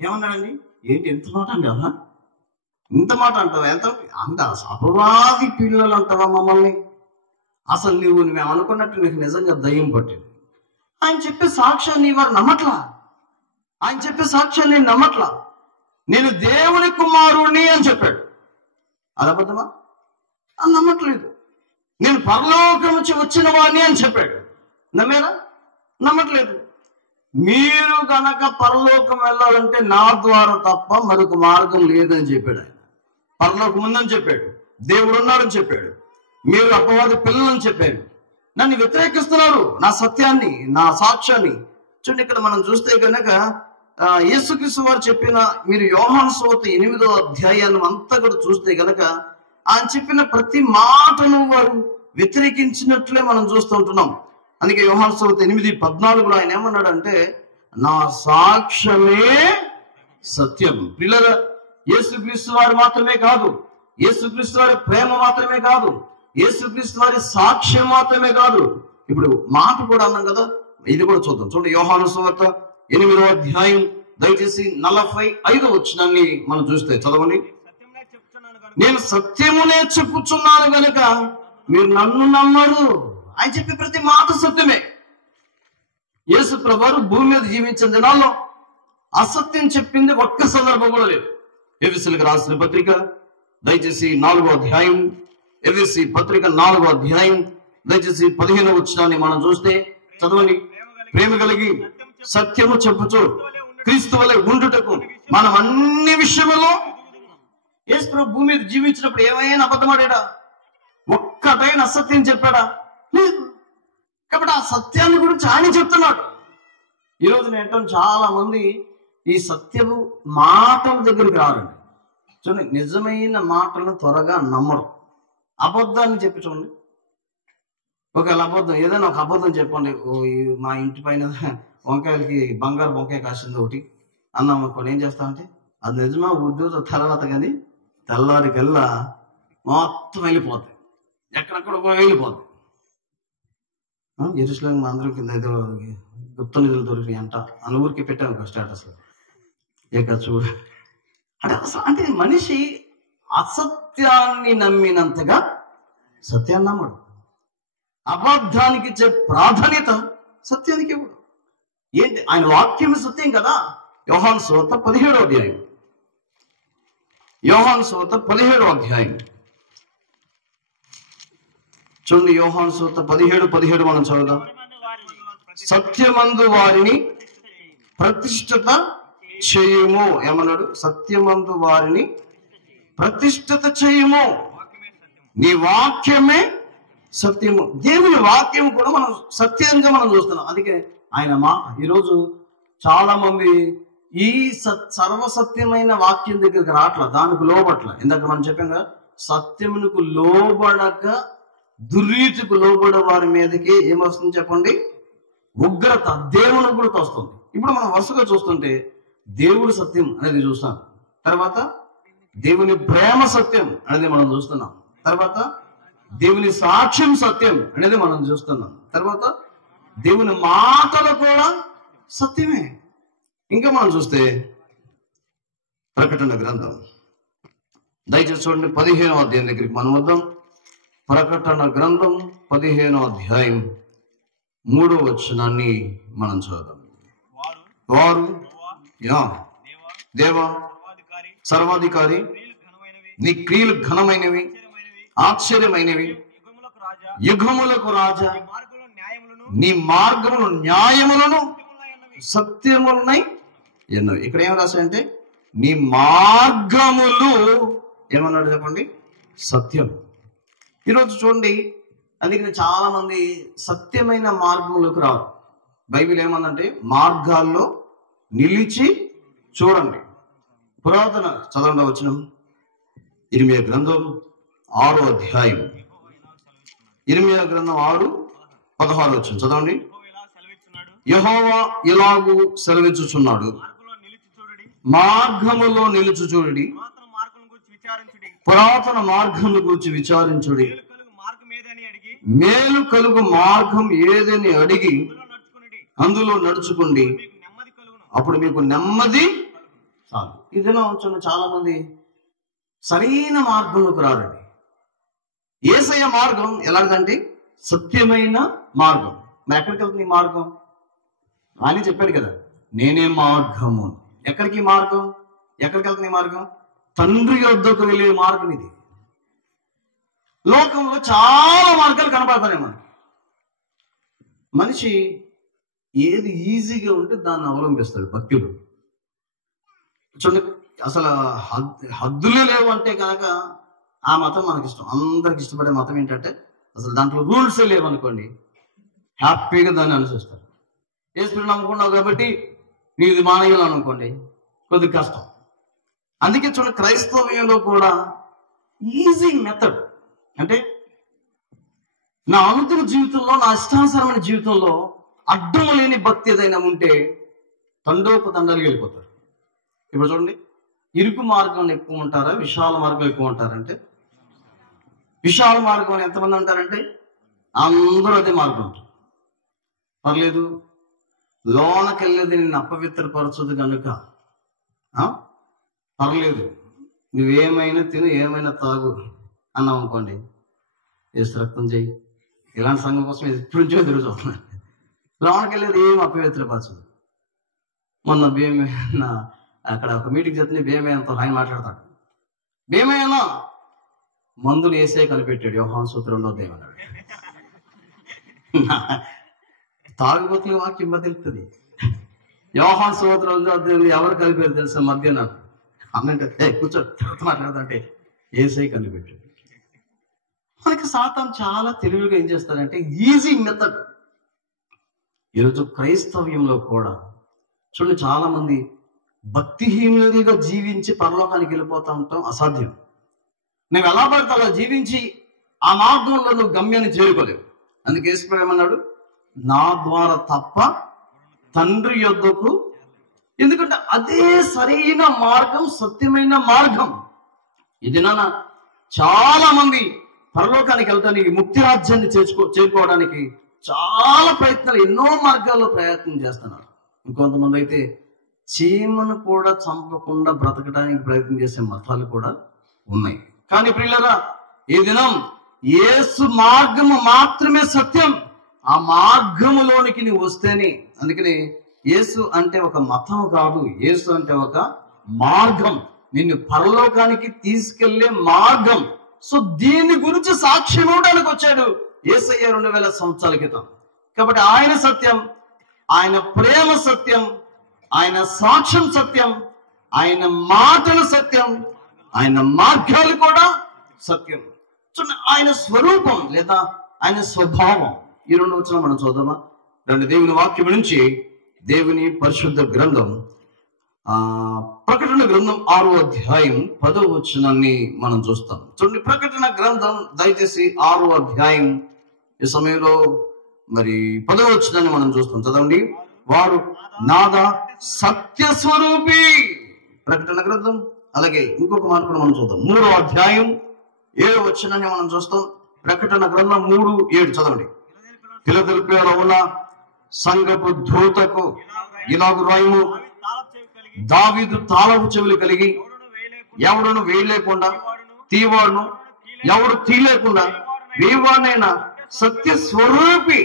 ఏమన్నాడండి? ఏంటి ఎంత మాట అండి? అలా ఇంత మాట అంటావా? అంత అపవాది పిల్లలు అంటావా మమ్మల్ని? అసలు మేము అనుకున్నట్టు నీకు నిజంగా దయ్యం పట్టింది. ఆయన చెప్పే సాక్ష్యాన్ని వారు నమ్మట్లా, ఆయన చెప్పే సాక్ష్యాన్ని నమ్మట్లా. నేను దేవుని కుమారుణ్ణి అని చెప్పాడు. అది అబద్ధమా? అని నమ్మట్లేదు. నేను పరలోకం నుంచి వచ్చిన వాడిని అని చెప్పాడు. నమ్మేనా? నమ్మట్లేదు. మీరు గనక పరలోకం వెళ్ళాలంటే నా ద్వారా తప్ప మరొక మార్గం లేదని చెప్పాడు ఆయన. పరలోకం ఉందని చెప్పాడు, దేవుడు ఉన్నాడని చెప్పాడు, మీరు అపవాది పిల్లలని చెప్పారు. నన్ను వ్యతిరేకిస్తున్నారు, నా సత్యాన్ని, నా సాక్ష్యాన్ని. చూడండి, ఇక్కడ మనం చూస్తే కనుక యేసుక్రీస్తు వారు చెప్పిన, మీరు యోహాను సువార్త 8వ అధ్యాయాన్ని అంతా కూడా చూస్తే గనక ఆయన చెప్పిన ప్రతి మాటను వారు వ్యతిరేకించినట్లే మనం చూస్తూ ఉంటున్నాం. అందుకే యోహాను సువార్త 8:14 ఆయన ఏమన్నాడంటే, నా సాక్ష్యమే సత్యం. పిల్లల, యేసుక్రీస్తు వారు మాత్రమే కాదు, యేసుక్రీస్తు వారి ప్రేమ మాత్రమే కాదు, యేసుక్రీస్తు వారి సాక్ష్యం మాత్రమే కాదు. ఇప్పుడు మాట కూడా అన్నాం కదా, ఇది కూడా చూద్దాం. చూడండి, యోహాను సువార్త 8వ అధ్యాయం దయచేసి 45వ వచనాన్ని మనం చూస్తే చదవండి. నేను సత్యమునే చెప్పుచున్నాను గనుక మీరు నన్ను నమ్మరు. ఆయన చెప్పే ప్రతి మాట సత్యమే. యేసు ప్రభువు భూమి మీద జీవించిన దినాల్లో అసత్యం చెప్పింది ఒక్క సందర్భం కూడా లేదు. ఎఫెసీయులకు రాసిన పత్రిక దయచేసి 4వ అధ్యాయం, ఎఫెసీ పత్రిక 4వ అధ్యాయం దయచేసి 15వ వచనాన్ని మనం చూస్తే చదవండి. ప్రేమ కలిగి సత్యము చెప్పుచు క్రీస్తు వలె ఉండుటకు మనం అన్ని విషయములో, యేసు ప్రభు భూమి మీద జీవించినప్పుడు ఏమైనా అబద్ధమాడా? ఒక్కటైన అసత్యం చెప్పాడా? లేదు. కాబట్టి ఆ సత్యాన్ని గురించి ఆయన చెప్తున్నాడు. ఈరోజు నేను చాలా మంది ఈ సత్యము మాటల దగ్గరికి రారండి. చూడండి, నిజమైన మాటలను త్వరగా నమ్మరు. అబద్ధాన్ని చెప్పి చూడండి, ఒకవేళ అబద్ధం, ఏదైనా ఒక అబద్ధం చెప్పండి. మా ఇంటి పైన వంకాయలకి బంగారు వంకాయ కాసింది ఒకటి అన్నాం అనుకోండి, ఏం చేస్తామంటే అది నిజమా ఉద్యోగం తర్వాత కానీ తెల్లారికల్లా మొత్తం వెళ్ళిపోతాయి, ఎక్కడెక్కడికో వెళ్ళిపోతాయి. జెరూసలేం అందరం కింద ఏదో గుప్త నిధులు దొరికినాయి అంట అని ఊరికి పెట్టాము స్టేటస్లో. ఇక చూడు, అంటే మనిషి అసత్యాన్ని నమ్మినంతగా సత్యాన్ని నమ్మడు. అబద్ధానికి ఇచ్చే ప్రాధాన్యత సత్యానికి ఇవ్వడు. ఏంటి? ఆయన వాక్యం సత్యం కదా. యోహాను సువార్త 17వ అధ్యాయం, యోహాను సువార్త 17వ అధ్యాయం చూడండి. యోహాను సువార్త 17:17 మనం చదువుదాం. సత్యమందు వారిని ప్రతిష్ఠిత చేయము. ఏమన్నాడు? సత్యమందు వారిని ప్రతిష్ఠిత చేయము, నీ వాక్యమే సత్యము. దేవుని వాక్యం కూడా మనం సత్యంగా మనం చూస్తున్నాం. అందుకే ఆయన మాట ఈరోజు చాలా మంది ఈ సర్వసత్యమైన వాక్యం దగ్గరికి రావట్ల, దానికి లోబట్ల. ఇందాక మనం చెప్పాం కదా, సత్యమునకు లోబడక దుర్రీతికి లోబడే వారి మీదకి ఏమొస్తుంది చెప్పండి? ఉగ్రత, దేవుని ఉగ్రత వస్తుంది. ఇప్పుడు మనం వరుసగా చూస్తుంటే దేవుడి సత్యం అనేది చూస్తాం, తర్వాత దేవుని ప్రేమ సత్యం అనేది మనం చూస్తున్నాం, తర్వాత దేవుని సాక్ష్యం సత్యం అనేది మనం చూస్తున్నాం, తర్వాత దేవుని మాటలు కూడా సత్యమే. ఇంకా మనం చూస్తే ప్రకటన గ్రంథం దయచేసి చూడండి, 15వ అధ్యాయం దగ్గరికి మనం వద్దాం. ప్రకటన గ్రంథం 15వ అధ్యాయం 3వ వచనాన్ని మనం చదువుదాం. వారు దేవా సర్వాధికారి, నీ క్రియలు ఘనమైనవి, ఆశ్చర్యమైనవి, యుగములకు రాజా, నీ మార్గములు న్యాయములను సత్యములున్నాయి ఎన్నవి. ఇక్కడ ఏం రాశాయంటే నీ మార్గములు ఏమన్నాడు చెప్పండి? సత్యం. ఈరోజు చూడండి, అందుకని చాలా మంది సత్యమైన మార్గంలోకి రారు. బైబిల్ ఏమందంటే మార్గాల్లో నిలిచి చూడండి. పురాతన చదవండి వచనం, ఇర్మియా గ్రంథం 6వ అధ్యాయం, ఇర్మియా గ్రంథం 6:16 వచనం చదవండి. యెహోవా ఇలాగు సెలవిచ్చుచున్నాడు, మార్గములో నిలుచు చూడుడి, పురాతన మార్గముల గురించి విచారించుడి, మేలు కలుగు మార్గం ఏదని అడిగి అందులో నడుచుకోండి, అప్పుడు మీకు నెమ్మది చాలు. ఈ దినం చాలా మంది సరైన మార్గంలోకి రారండి. యేసయ్య మార్గం ఎలాంటిదంటే సత్యమైన మార్గం. మరి ఎక్కడికి వెళ్తుంది ఈ మార్గం? అని చెప్పాడు కదా, నేనే మార్గము. ఎక్కడికి మార్గం? ఎక్కడికి వెళ్తున్న మార్గం? తండ్రి యొద్దకు వెళ్ళే మార్గం ఇది. లోకంలో చాలా మార్గాలు కనపడతాయి మనకి. మనిషి ఏది ఈజీగా ఉంటే దాన్ని అవలంబిస్తాడు భక్తుడు. చూడండి, అసలు హద్దులు లేవు అంటే కనుక ఆ మతం మనకి ఇష్టం. అందరికి ఇష్టపడే మతం ఏంటంటే అసలు దాంట్లో రూల్సే లేవనుకోండి, హ్యాపీగా దాన్ని అనుసరిస్తారు. యేసుని నమ్ముకున్నావు కాబట్టి నీది మానేయాలని అనుకోండి, కొద్దిగా కష్టం. అందుకే చూడండి, క్రైస్తవ్యంలో కూడా ఈజీ మెథడ్ అంటే నా అనుదిన జీవితంలో, నా ఇష్టానుసారమైన జీవితంలో అడ్డం లేని భక్తి ఏదైనా ఉంటే తండోపతండాలు వెళ్ళిపోతారు. ఇప్పుడు చూడండి, ఇరుకు మార్గం ఎక్కువ ఉంటారా, విశాల మార్గం ఎక్కువ ఉంటారంటే విశాల మార్గం అని ఎంతమంది అంటారంటే అందరూ అదే మార్గం ఉంటారు. పర్లేదు, లోనకి వెళ్ళేది నిన్ను అపవిత్రపరచదు కనుక పర్లేదు, నువ్వేమైనా తిను, ఏమైనా తాగు అన్నావు అనుకోండి, ఏసు రక్తం చేయి, ఇలాంటి సంఘం కోసం ఎప్పటి నుంచో ఎదురు చూస్తున్నాను. లోనకి వెళ్ళేది ఏం అపవిత్రపరచదు. మొన్న భీమేనా అక్కడ ఒక మీటింగ్ చెప్తే భీమేనతో ఆయన మాట్లాడతాడు. భీమేనా మందులు వేసే కనిపెట్టాడు, యోహాను సూత్రం 2వ అన్నాడు. తాగుబోతుల వాక్యం తెలుస్తుంది. యోహాను సూత్రం 2వ ఎవరు కలిపారు తెలుసా? మధ్యాహ్నం అన్నంటే కూర్చో మాట్లాడదంటే ఏసై కనిపెట్టాడు. మనకి సాతాను చాలా తెలివిగా ఏం చేస్తాడంటే ఈజీ మెథడ్. ఈరోజు క్రైస్తవ్యంలో కూడా చూడండి, చాలా మంది భక్తిహీనులుగా జీవించి పరలోకానికి వెళ్ళిపోతా ఉంటాం. అసాధ్యం. నువ్వు ఎలా పడితే అలా జీవించి ఆ మార్గంలో నువ్వు గమ్యాన్ని చేరుకోలేవు. అందుకే యేసు ఏమన్నాడు? నా ద్వారా తప్ప తండ్రి యొద్దకు, ఎందుకంటే అదే సరైన మార్గం, సత్యమైన మార్గం. ఇది నాన్న చాలా మంది పరలోకానికి వెళ్ళటానికి, ముక్తి రాజ్యాన్ని చేరుకోవడానికి చాలా ప్రయత్నాలు, ఎన్నో మార్గాల్లో ప్రయత్నం చేస్తున్నారు. ఇంకొంతమంది అయితే చీమను కూడా చంపకుండా బ్రతకడానికి ప్రయత్నం చేసే మతాలు కూడా ఉన్నాయి. కానీ ప్రియులారా, ఈ దినం యేసు మార్గము మాత్రమే సత్యం. ఆ మార్గములోనికి నువ్వు వస్తేనే, అందుకని యేసు అంటే ఒక మతం కాదు, యేసు అంటే ఒక మార్గం, నిన్ను పరలోకానికి తీసుకెళ్లే మార్గం. సో దీని గురించి సాక్ష్యం ఇవ్వడానికి వచ్చాడు యేసయ్య 2000 సంవత్సరాల క్రితం. కాబట్టి ఆయన సత్యం, ఆయన ప్రేమ సత్యం, ఆయన సాక్ష్యం సత్యం, ఆయన మాటలు సత్యం, ఆయన మార్గాలు కూడా సత్యం. ఆయన స్వరూపం లేదా ఆయన స్వభావం, ఈ 2 వచనాలు మనం చూద్దామా? దేవుని వాక్యం నుంచి దేవుని పరిశుద్ధ గ్రంథం ప్రకటన గ్రంథం 6వ అధ్యాయం 10వ వచనాన్ని మనం చూస్తాం. చూడండి, ప్రకటన గ్రంథం దయచేసి 6వ అధ్యాయం ఈ సమయంలో మరి 10వ వచనాన్ని మనం చూస్తాం. చదవండి. వారు నాదా సత్య స్వరూపి. ప్రకటన గ్రంథం. అలాగే ఇంకొక మాట కూడా మనం చూద్దాం. 3వ అధ్యాయం 7వ వచనాన్ని మనం చూస్తాం. ప్రకటన గ్రంథం 3:7 చదవండి. ఫిలదెల్ఫియాలో ఉన్న సంఘపు దూతకు ఇలాగు రాయుము, దావీదు తాళపు చెవులు కలిగి ఎవడును వేయలేకుండా తీవాడును, ఎవడు తీయలేకుండా వేవాడైనా సత్య స్వరూపి.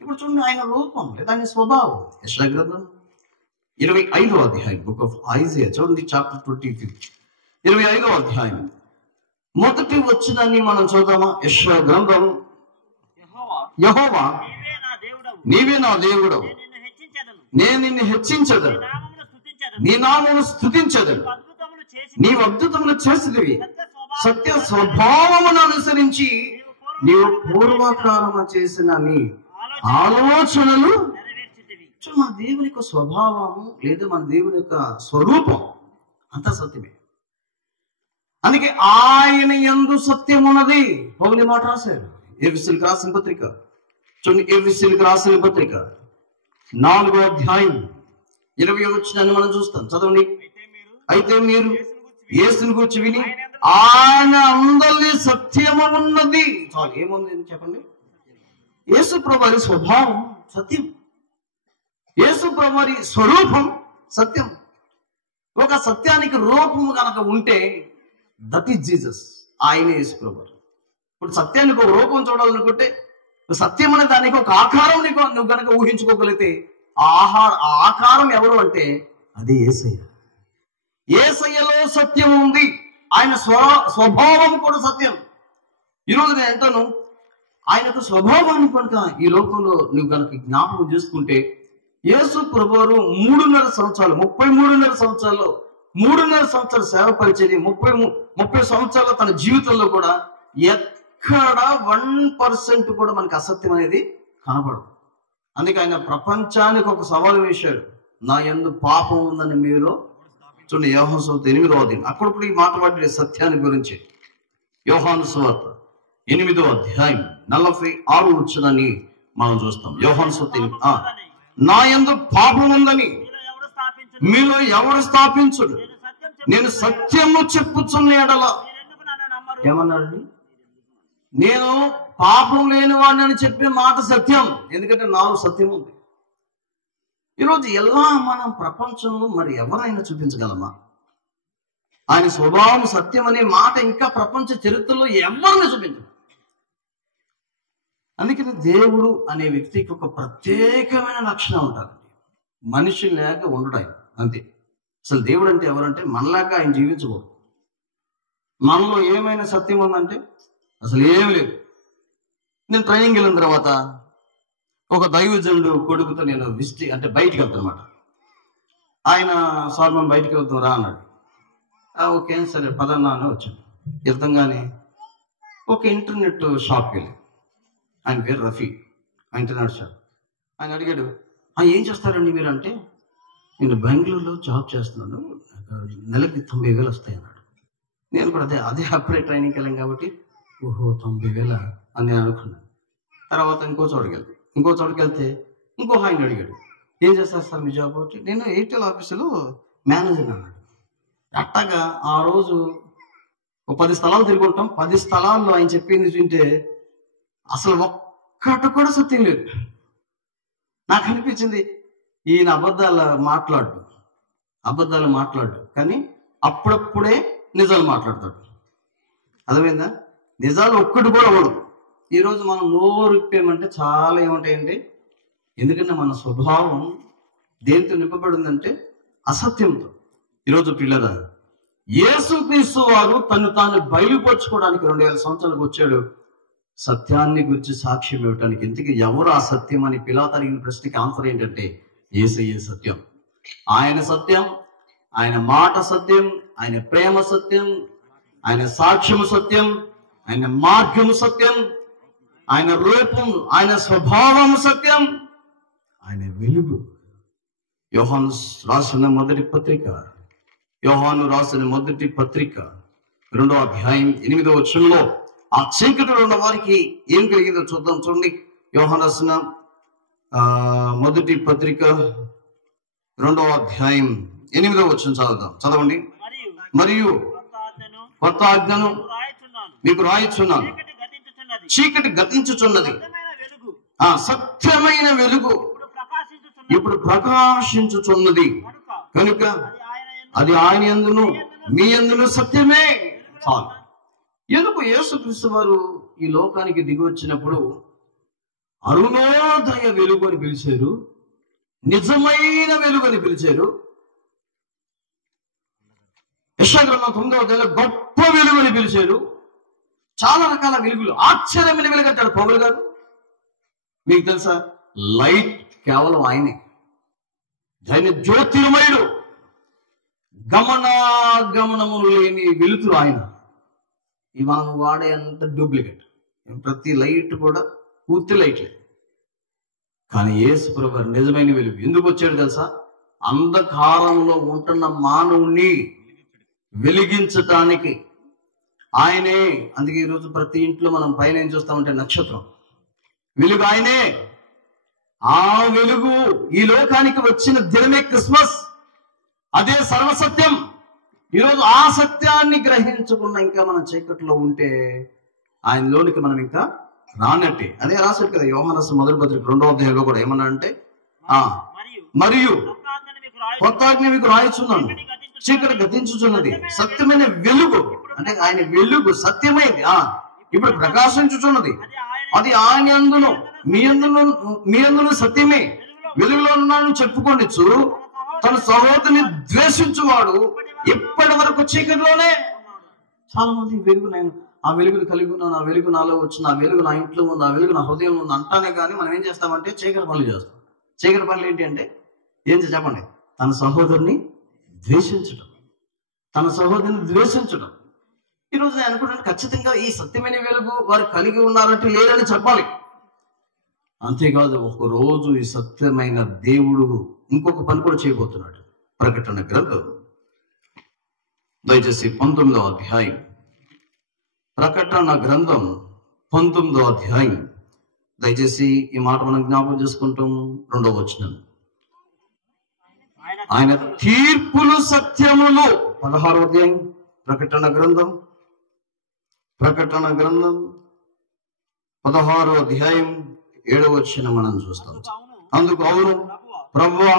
ఇప్పుడు చూడండి, ఆయన రూపం లేదా ఆయన స్వభావం. యెషయా గ్రంథం 25వ అధ్యాయం, బుక్ ఆఫ్ ఐజియా చూడండి, చాప్టర్ 25, 25వ అధ్యాయం మొదటి వచనాన్ని మనం చూద్దామా? యెషయా గ్రంథం. యెహోవా నీవే నా దేవుడు, నేను నిన్ను హెచ్చించదను, నీ నామమును స్తుతించదను, నీవు అద్భుతములు చేసినవి, సత్య స్వభావమును అనుసరించి నీవు పూర్వకాలము చేసిన నీ ఆలోచనలు. మన దేవుని యొక్క స్వభావము లేదా మన దేవుని యొక్క స్వరూపం అంతా సత్యమే. అందుకే ఆయన యందు సత్యం ఉన్నది. పౌలు మాట రాశారు ఎఫెసీయులకు రాసిన పత్రిక. చూడండి, ఎఫెసీయులకు రాసిన పత్రిక 4వ అధ్యాయం 20వ వచనాన్ని మనం చూస్తాం. చదవండి. అయితే మీరు యేసుని గురించి విని ఆయన అందరి సత్యము ఉన్నది. చాలు, ఏముంది చెప్పండి? యేసు ప్రభువారి స్వభావం సత్యం, యేసు ప్రభువారి స్వరూపం సత్యం. ఒక సత్యానికి రూపము కనుక ఉంటే దట్ ఈస్ జీసస్, ఆయనే యేసు ప్రభువారు. ఇప్పుడు సత్యానికి ఒక రూపం చూడాలనుకుంటే, సత్యం అనే దానికి ఒక ఆకారం నువ్వు కనుక ఊహించుకోగలిగితే ఆ ఆకారం ఎవరు అంటే అది యేసయ్య. యేసయ్యలో సత్యం ఉంది. ఆయన స్వభావం కూడా సత్యం. ఈరోజు నేను అంటాను, ఆయనకు స్వభావాన్ని కనుక ఈ లోకంలో నువ్వు కనుక జ్ఞాపకం చేసుకుంటే, యేసు ప్రభువారు 3.5 సంవత్సరాలు 33.5 సంవత్సరాల్లో 3.5 సంవత్సరాలు సేవ పరిచయం, 30 సంవత్సరాల తన జీవితంలో కూడా ఎక్కడ 1% కూడా మనకి అసత్యం అనేది కనపడదు. అందుకే ఆయన ప్రపంచానికి ఒక సవాలు వేశాడు, నా యందు పాపం ఉందని మీలో చూడండి. యోహాను సువార్త 8వ అధ్యాయం, అక్కడ ఈ మాట్లాడే సత్యాన్ని గురించి. యోహాను సువార్త 8వ అధ్యాయం 46 వచనాన్ని మనం చూస్తాం. యోహాను సువార్త, నా యందు పాపం ఉందని మీలో ఎవరు స్థాపించుడు, నేను సత్యము చెప్పుచున్న ఎడల. ఏమన్నాడు? నేను పాపం లేని వాడిని అని చెప్పే మాట సత్యం, ఎందుకంటే నాలో సత్యం ఉంది. ఈరోజు ఎలా మనం ప్రపంచంలో మరి ఎవరైనా చూపించగలమా? ఆయన స్వభావం సత్యం అనే మాట ఇంకా ప్రపంచ చరిత్రలో ఎవరిని చూపించదు. అందుకని దేవుడు అనే వ్యక్తికి ఒక ప్రత్యేకమైన లక్షణం ఉంటుంది, మనిషి లేక ఉండడం. అంతే. అసలు దేవుడు అంటే ఎవరంటే మనలాగా ఆయన జీవించకూడదు. మనలో ఏమైనా సత్యం ఉందంటే అసలు ఏమి లేదు. నేను ట్రైనింగ్ వెళ్ళిన తర్వాత ఒక దైవజనుడు కొడుకుతో నేను అంటే బయటికి వెళ్తాను అనమాట. ఆయన సార్ మనం బయటికి వెళ్తాం రా అన్నాడు. ఓకే సరే పదన్నా అని వచ్చాను. వెళ్తాగానే ఒక ఇంటర్నెట్ షాప్కి వెళ్ళి, ఆయన పేరు రఫీ, ఇంటర్నెట్ షాప్. ఆయన అడిగాడు, ఏం చేస్తారండి మీరు అంటే, నేను బెంగళూరులో జాబ్ చేస్తున్నాను, నెలకి 90,000 వస్తాయి అన్నాడు. నేను కూడా అదే అప్పుడే ట్రైనింగ్కి వెళ్ళాం కాబట్టి ఓహో 90,000 అని నేను అనుకున్నాను. తర్వాత ఇంకో చోటుకి వెళ్తే ఇంకో ఆయన అడిగాడు, ఏం చేస్తారు సార్ మీ జాబ్? నేను ఎయిర్టెల్ ఆఫీసులో మేనేజర్ అన్నాడు. అట్టగా ఆ రోజు ఒక 10 స్థలాలు తిరుగుంటాం. 10 స్థలాల్లో ఆయన చెప్పింది వింటే అసలు ఒక్కటి కూడా సత్యం లేదు. నాకు అనిపించింది, ఈయన అబద్ధాలు మాట్లాడు కానీ అప్పుడప్పుడే నిజాలు మాట్లాడతాడు. అర్థమైందా? నిజాలు ఒక్కటి కూడా అవ్వదు. ఈరోజు మనం నోరు ఇప్పేమంటే చాలా ఏముంటాయండి, ఎందుకంటే మన స్వభావం దేంతో నింపబడి ఉందంటే అసత్యంతో. ఈరోజు పిల్లరా, యేసుక్రీస్తు వారు తను తాను బయలుపరచుకోవడానికి 2000 సంవత్సరాలకు వచ్చాడు, సత్యాన్ని గురించి సాక్ష్యం ఇవ్వడానికి. ఇంతకీ ఎవరు ఆ సత్యం అని పిలాతు అడిగిన ప్రశ్నకి ఆన్సర్ ఏంటంటే యేసయ్యే సత్యం. ఆయన సత్యం, ఆయన మాట సత్యం, ఆయన ప్రేమ సత్యం, ఆయన సాక్ష్యము సత్యం, ఆయన మార్గము సత్యం, ఆయన రూపం, ఆయన స్వభావం సత్యం, ఆయన వెలుగు. యోహాను రాసిన మొదటి పత్రిక 2వ అధ్యాయం 8వ వచనంలో ఆ చీకటిలో ఉన్న వారికి ఏం కలిగిందో చూద్దాం. చూడండి, యోహాను రాసిన మొదటి పత్రిక 2వ అధ్యాయం 8వ వచనం చదవండి. మరియు కొత్త ఆజ్ఞను మీకు రాయిచున్నాను, చీకటి గతించుచున్నది, సత్యమైన వెలుగు ఇప్పుడు ప్రకాశించుచున్నది కనుక అది ఆయన యందును మీ యందును సత్యమే. చాలు. ఎందుకు యేసుక్రీస్తు వారు ఈ లోకానికి దిగి వచ్చినప్పుడు అరుణోదయ వెలుగు అని పిలిచారు, నిజమైన వెలుగు అని పిలిచారు. యెషయా గ్రంథం 9వ అధ్యాయంలో గొప్ప వెలుగు అని పిలిచారు. చాలా రకాల వెలుగులు, ఆశ్చర్యమైన వెలుగు అంటాడు పౌలు గారు. మీకు తెలుసా, లైట్ కేవలం ఆయనే, ఆయన జ్యోతిర్మయుడు, గమనములు లేని వెలుతురు ఆయన. మనం వాడే అంత డూప్లికేట్, ప్రతి లైట్ కూడా పూర్తి లైట్లే. కానీ యేసు ప్రభువు నిజమైన వెలుగు. ఎందుకు వచ్చాడు తెలుసా? అంధకారంలో ఉంటున్న మానవుని వెలిగించటానికి ఆయనే. అందుకే ఈరోజు ప్రతి ఇంట్లో మనం పైన ఏం చూస్తామంటే నక్షత్రం, వెలుగు ఆయనే. ఆ వెలుగు ఈ లోకానికి వచ్చిన దినమే క్రిస్మస్. అదే సర్వసత్యం. ఈరోజు ఆ సత్యాన్ని గ్రహించకుండా ఇంకా మనం చీకట్లో ఉంటే ఆయనలోనికి మనం ఇంకా రానట్టే. అదే రాశాడు కదా యోహాను రాసిన మొదటి పత్రిక 2వ అధ్యాయంలో కూడా ఏమన్నా అంటే, మరియు కొత్త ఆజ్ఞ మీకు రాయిచున్నాను, చీకటి గతించుచున్నది, సత్యమైన వెలుగు అంటే ఆయన వెలుగు సత్యమైంది ఇప్పుడు ప్రకాశించుచున్నది, అది ఆయన యందును మీ యందును సత్యమే. వెలుగులో ఉన్నాను చెప్పుకోనిచ్చు తన సహోదరుని ద్వేషించువాడు ఇప్పటి వరకు చీకటిలోనే. చాలా మంది వెలుగు నేను ఆ వెలుగును కలిగి ఉన్నాను, ఆ వెలుగు నాలో వచ్చింది, ఆ వెలుగు నా ఇంట్లో ఉంది, ఆ వెలుగు నా హృదయం ఉంది అంటానే కానీ మనం ఏం చేస్తామంటే చీకటి పనులు చేస్తాం. చీకటి పనులు ఏంటి అంటే ఏం చెప్పండి? తన సహోదరుని ద్వేషించడం, తన సహోదరుని ద్వేషించడం. ఈరోజు నేను అనుకుంటాను ఖచ్చితంగా ఈ సత్యమైన వెలుగు వారు కలిగి ఉన్నారంటే లేరని చెప్పాలి. అంతేకాదు ఒకరోజు ఈ సత్యమైన దేవుడు ఇంకొక పని కూడా చేయబోతున్నాడు. ప్రకటన గ్రంథం దయచేసి 19వ అధ్యాయం, ప్రకటన గ్రంథం 19వ అధ్యాయం, దయచేసి ఈ మాట మనం జ్ఞాపకం చేసుకుంటాం. 2వ వచనం, ఆయన తీర్పులు సత్యములు. 16వ అధ్యాయం ప్రకటన గ్రంథం 16వ అధ్యాయం 7వ వచనం మనం చూస్తాం. అందుకు అవును ప్రభువా,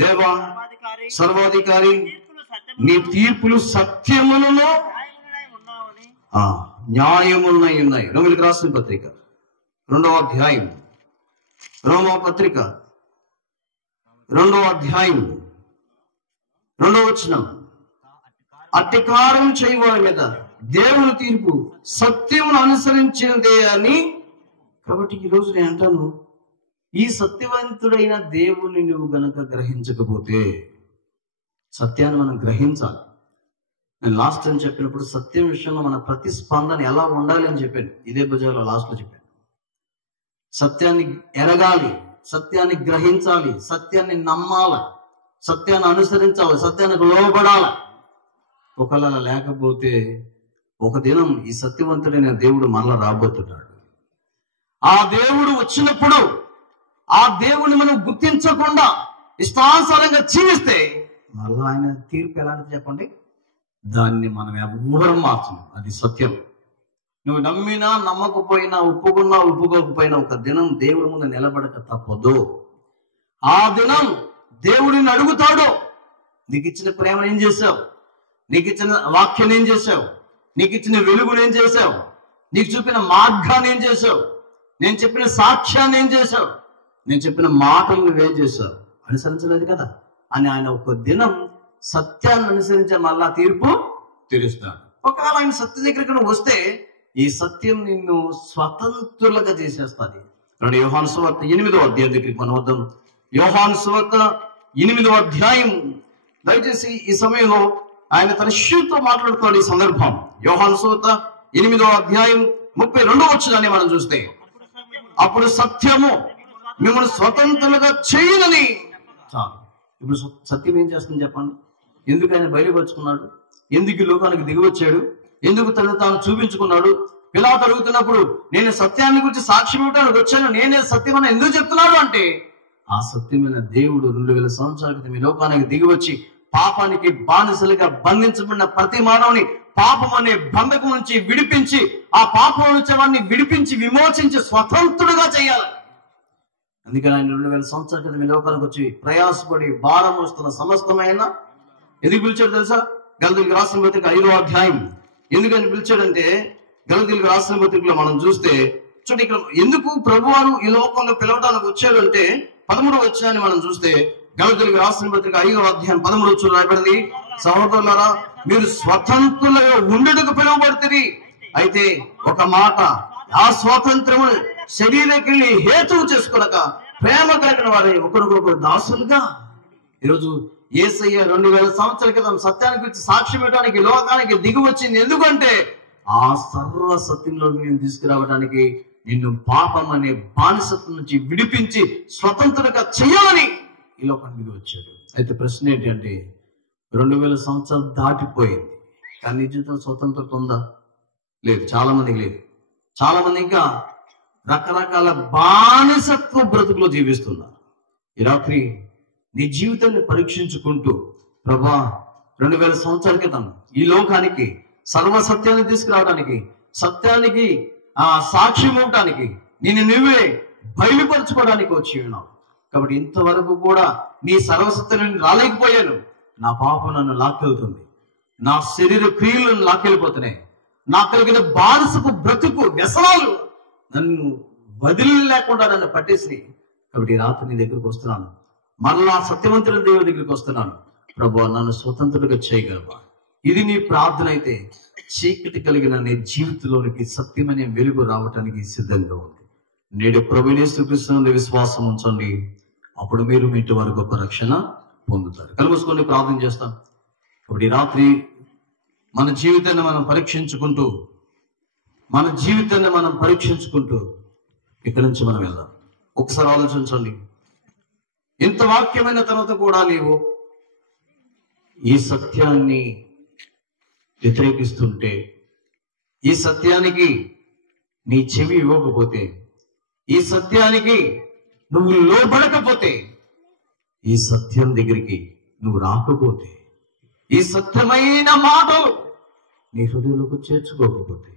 దేవా, సర్వాధికారి, నీ తీర్పులు సత్యములను న్యాయమునై ఉన్నాయి. రోమిలికి రాసిన పత్రిక 2వ అధ్యాయం, రోమా పత్రిక 2వ అధ్యాయం 2వ వచనం, అట్టి కార్యం చేయవారి మీద దేవుని తీర్పు సత్యమును అనుసరించిందే అని. కాబట్టి ఈరోజు నేను అంటాను, ఈ సత్యవంతుడైన దేవుని నువ్వు గనక గ్రహించకపోతే, సత్యాన్ని మనం గ్రహించాలి. నేను లాస్ట్ టైం చెప్పినప్పుడు సత్యం విషయంలో మన ప్రతిస్పందన ఎలా ఉండాలి అని చెప్పాను. ఇదే భుజాలో లాస్ట్లో చెప్పాను. సత్యాన్ని ఎరగాలి, సత్యాన్ని గ్రహించాలి, సత్యాన్ని నమ్మాలి, సత్యాన్ని అనుసరించాలి, సత్యానికి లోబడాలి. ఒకవేళ అలా లేకపోతే ఒక దినం ఈ సత్యవంతుడైన దేవుడు మరలా రాబోతున్నాడు. ఆ దేవుడు వచ్చినప్పుడు ఆ దేవుని మనం గుర్తించకుండా ఇష్టానుసారంగా జీవిస్తే మళ్ళీ ఆయన తీర్పు ఎలాంటిది చెప్పండి? దాన్ని మనం ఎవ్వరం మార్చము. అది సత్యం. నువ్వు నమ్మినా నమ్మకపోయినా, ఒప్పుకున్నా ఒప్పుకోకపోయినా ఒక దినం దేవుడి ముందు నిలబడక తప్పదు. ఆ దినం దేవుడిని అడుగుతాడు, నీకు ఇచ్చిన ప్రేమను ఏం చేశావు? నీకు ఇచ్చిన వాక్యాన్ని ఏం చేశావు? నీకు ఇచ్చిన వెలుగును ఏం చేశావు? నీకు చూపిన మార్గాన్ని ఏం చేశావు? నేను చెప్పిన సాక్ష్యాన్ని ఏం చేశావు? నేను చెప్పిన మాటలు నువ్వేం చేశావు? అనుసరించలేదు కదా అని ఆయన ఒక దినం సత్యాన్ని అనుసరించే మళ్ళా తీర్పు తీరుస్తాడు. ఒకవేళ ఆయన సత్య దగ్గరికి నువ్వు వస్తే ఈ సత్యం నిన్ను స్వతంత్రులుగా చేసేస్తుంది. యోహాను సువార్త 8వ అధ్యాయం దగ్గరికి మనం వద్దాం. యోహాను సువార్త 8వ అధ్యాయం, దయచేసి ఈ సమయంలో ఆయన తన శిష్యులతో మాట్లాడుతాడు. ఈ సందర్భం యోహాను సువార్త 8వ అధ్యాయం 32వ వచనాన్ని మనం చూస్తే, అప్పుడు సత్యము మిమ్మల్ని స్వతంత్రులుగా చేయనని. చాలు. ఇప్పుడు సత్యం ఏం చేస్తుంది చెప్పండి? ఎందుకు ఆయన బయలుపరుచుకున్నాడు? ఎందుకు ఈ లోకానికి దిగి వచ్చాడు? ఎందుకు తను తాను చూపించుకున్నాడు? పిలాతు అడుగుతున్నప్పుడు నేను సత్యాన్ని గురించి సాక్ష్యం ఇవ్వడానికి వచ్చాను, నేనే సత్యం అని ఎందుకు చెప్తున్నాడు అంటే, ఆ సత్యమైన దేవుడు 2000 సంవత్సరాల క్రితం ఈ లోకానికి దిగి వచ్చి పాపానికి బానిసలుగా బంధించబడిన ప్రతి మానవుని పాపం అనే బంధకం నుంచి విడిపించి, ఆ పాపం నుంచి వాడిని విడిపించి విమోచించి స్వతంత్రుడుగా చేయాలి. అందుకని ఆయన 2000 సంవత్సరాల క్రితం ఈ లోకానికి వచ్చి ప్రయాసపడి భారం వస్తున్న సమస్తమైన ఎందుకు పిలిచాడు తెలుసా? గలతీయులకు రాసిన పత్రిక 5వ అధ్యాయం. ఎందుకని పిలిచాడంటే, గలతీయులకు రాసిన పత్రికలో మనం చూస్తే చూడండి, ఇక్కడ ఎందుకు ప్రభువారు ఈ లోకంలో పిలవడానికి వచ్చాడు అంటే 13వ వచనాన్ని మనం చూస్తే, గలతీయులకు రాసిన పత్రిక 5వ అధ్యాయం 13వ వచనం రాయబడింది, సహోదరులారా మీరు స్వతంత్రులుగా ఉండటకు పిలువబడుతుంది. అయితే ఒక మాట, ఆ స్వాతంత్రము శరీరకి హేతువు చేసుకునక ప్రేమ కలిగిన వారి ఒకరికొకరు దాసులుగా. ఈరోజు యేసయ్య 2000 సంవత్సరాల క్రితం సత్యానికి గురించి సాక్ష్యం ఇవ్వడానికి లోకానికి దిగి వచ్చింది. ఎందుకంటే ఆ సర్వ సత్యంలో నేను తీసుకురావడానికి, నిన్ను పాపం అనే బానిసత్వం నుంచి విడిపించి స్వతంత్రంగా చేయాలని ఈ లోకానికి దిగి వచ్చాడు. అయితే ప్రశ్న ఏంటంటే, 2000 సంవత్సరాలు దాటిపోయింది, కానీ నీ జీవితంలో స్వతంత్రత ఉందా? లేదు. చాలా మందికి లేదు. చాలా మంది ఇంకా రకరకాల బానిసత్వ బ్రతుకులో జీవిస్తున్నారు. ఈ రాత్రి నీ జీవితాన్ని పరీక్షించుకుంటూ, ప్రభా 2000 సంవత్సరాల క్రితం ఈ లోకానికి సర్వసత్యాన్ని తీసుకురావడానికి, సత్యానికి సాక్ష్యం ఇవ్వడానికి, నిన్ను నువ్వే బయలుపరచుకోవడానికి వచ్చి ఉన్నావు. కాబట్టి ఇంతవరకు కూడా నీ సర్వసత్యాన్ని రాలేకపోయాను. నా పాపం నన్ను లాక్కెళ్తుంది, నా శరీర క్రియలు నన్ను లాక్కెళ్ళిపోతున్నాయి, నాకు కలిగిన బానిసపు బ్రతుకు వ్యసనాలు నన్ను వదిలి లేకుండా నన్ను పట్టేసి. కాబట్టి రాత్రి నీ దగ్గరికి వస్తున్నాను, మరలా సత్యవంతుల దేవుడి దగ్గరికి వస్తున్నాను. ప్రభువా నన్ను స్వతంత్రుడిగా చేయగలవా? ఇది నీ ప్రార్థన అయితే చీకటి కలిగిన నీ జీవితంలోనికి సత్యమనే వెలుగు రావటానికి సిద్ధంగా ఉంది. నేడు ప్రభువైన యేసుక్రీస్తునందు విశ్వాసం ఉంచండి, అప్పుడు మీరు మీ ఇంటి వారు గొప్ప రక్షణ పొందుతారు. కళ్ళు మూసుకొని ప్రార్థన చేస్తాం. ఇప్పుడు ఈ రాత్రి మన జీవితాన్ని మనం పరీక్షించుకుంటూ ఇక్కడి నుంచి మనం వెళ్దాం. ఒకసారి ఆలోచించండి, ఇంత వాక్యమైన తర్వాత కూడా నీవు ఈ సత్యాన్ని వ్యతిరేకిస్తుంటే, ఈ సత్యానికి నీ చెవి ఇవ్వకపోతే, ఈ సత్యానికి నువ్వు లోబడకపోతే, ఈ సత్యం దగ్గరికి నువ్వు రాకపోతే, ఈ సత్యమైన మాటలు నీ హృదయంలోకి చేర్చుకోకపోతే,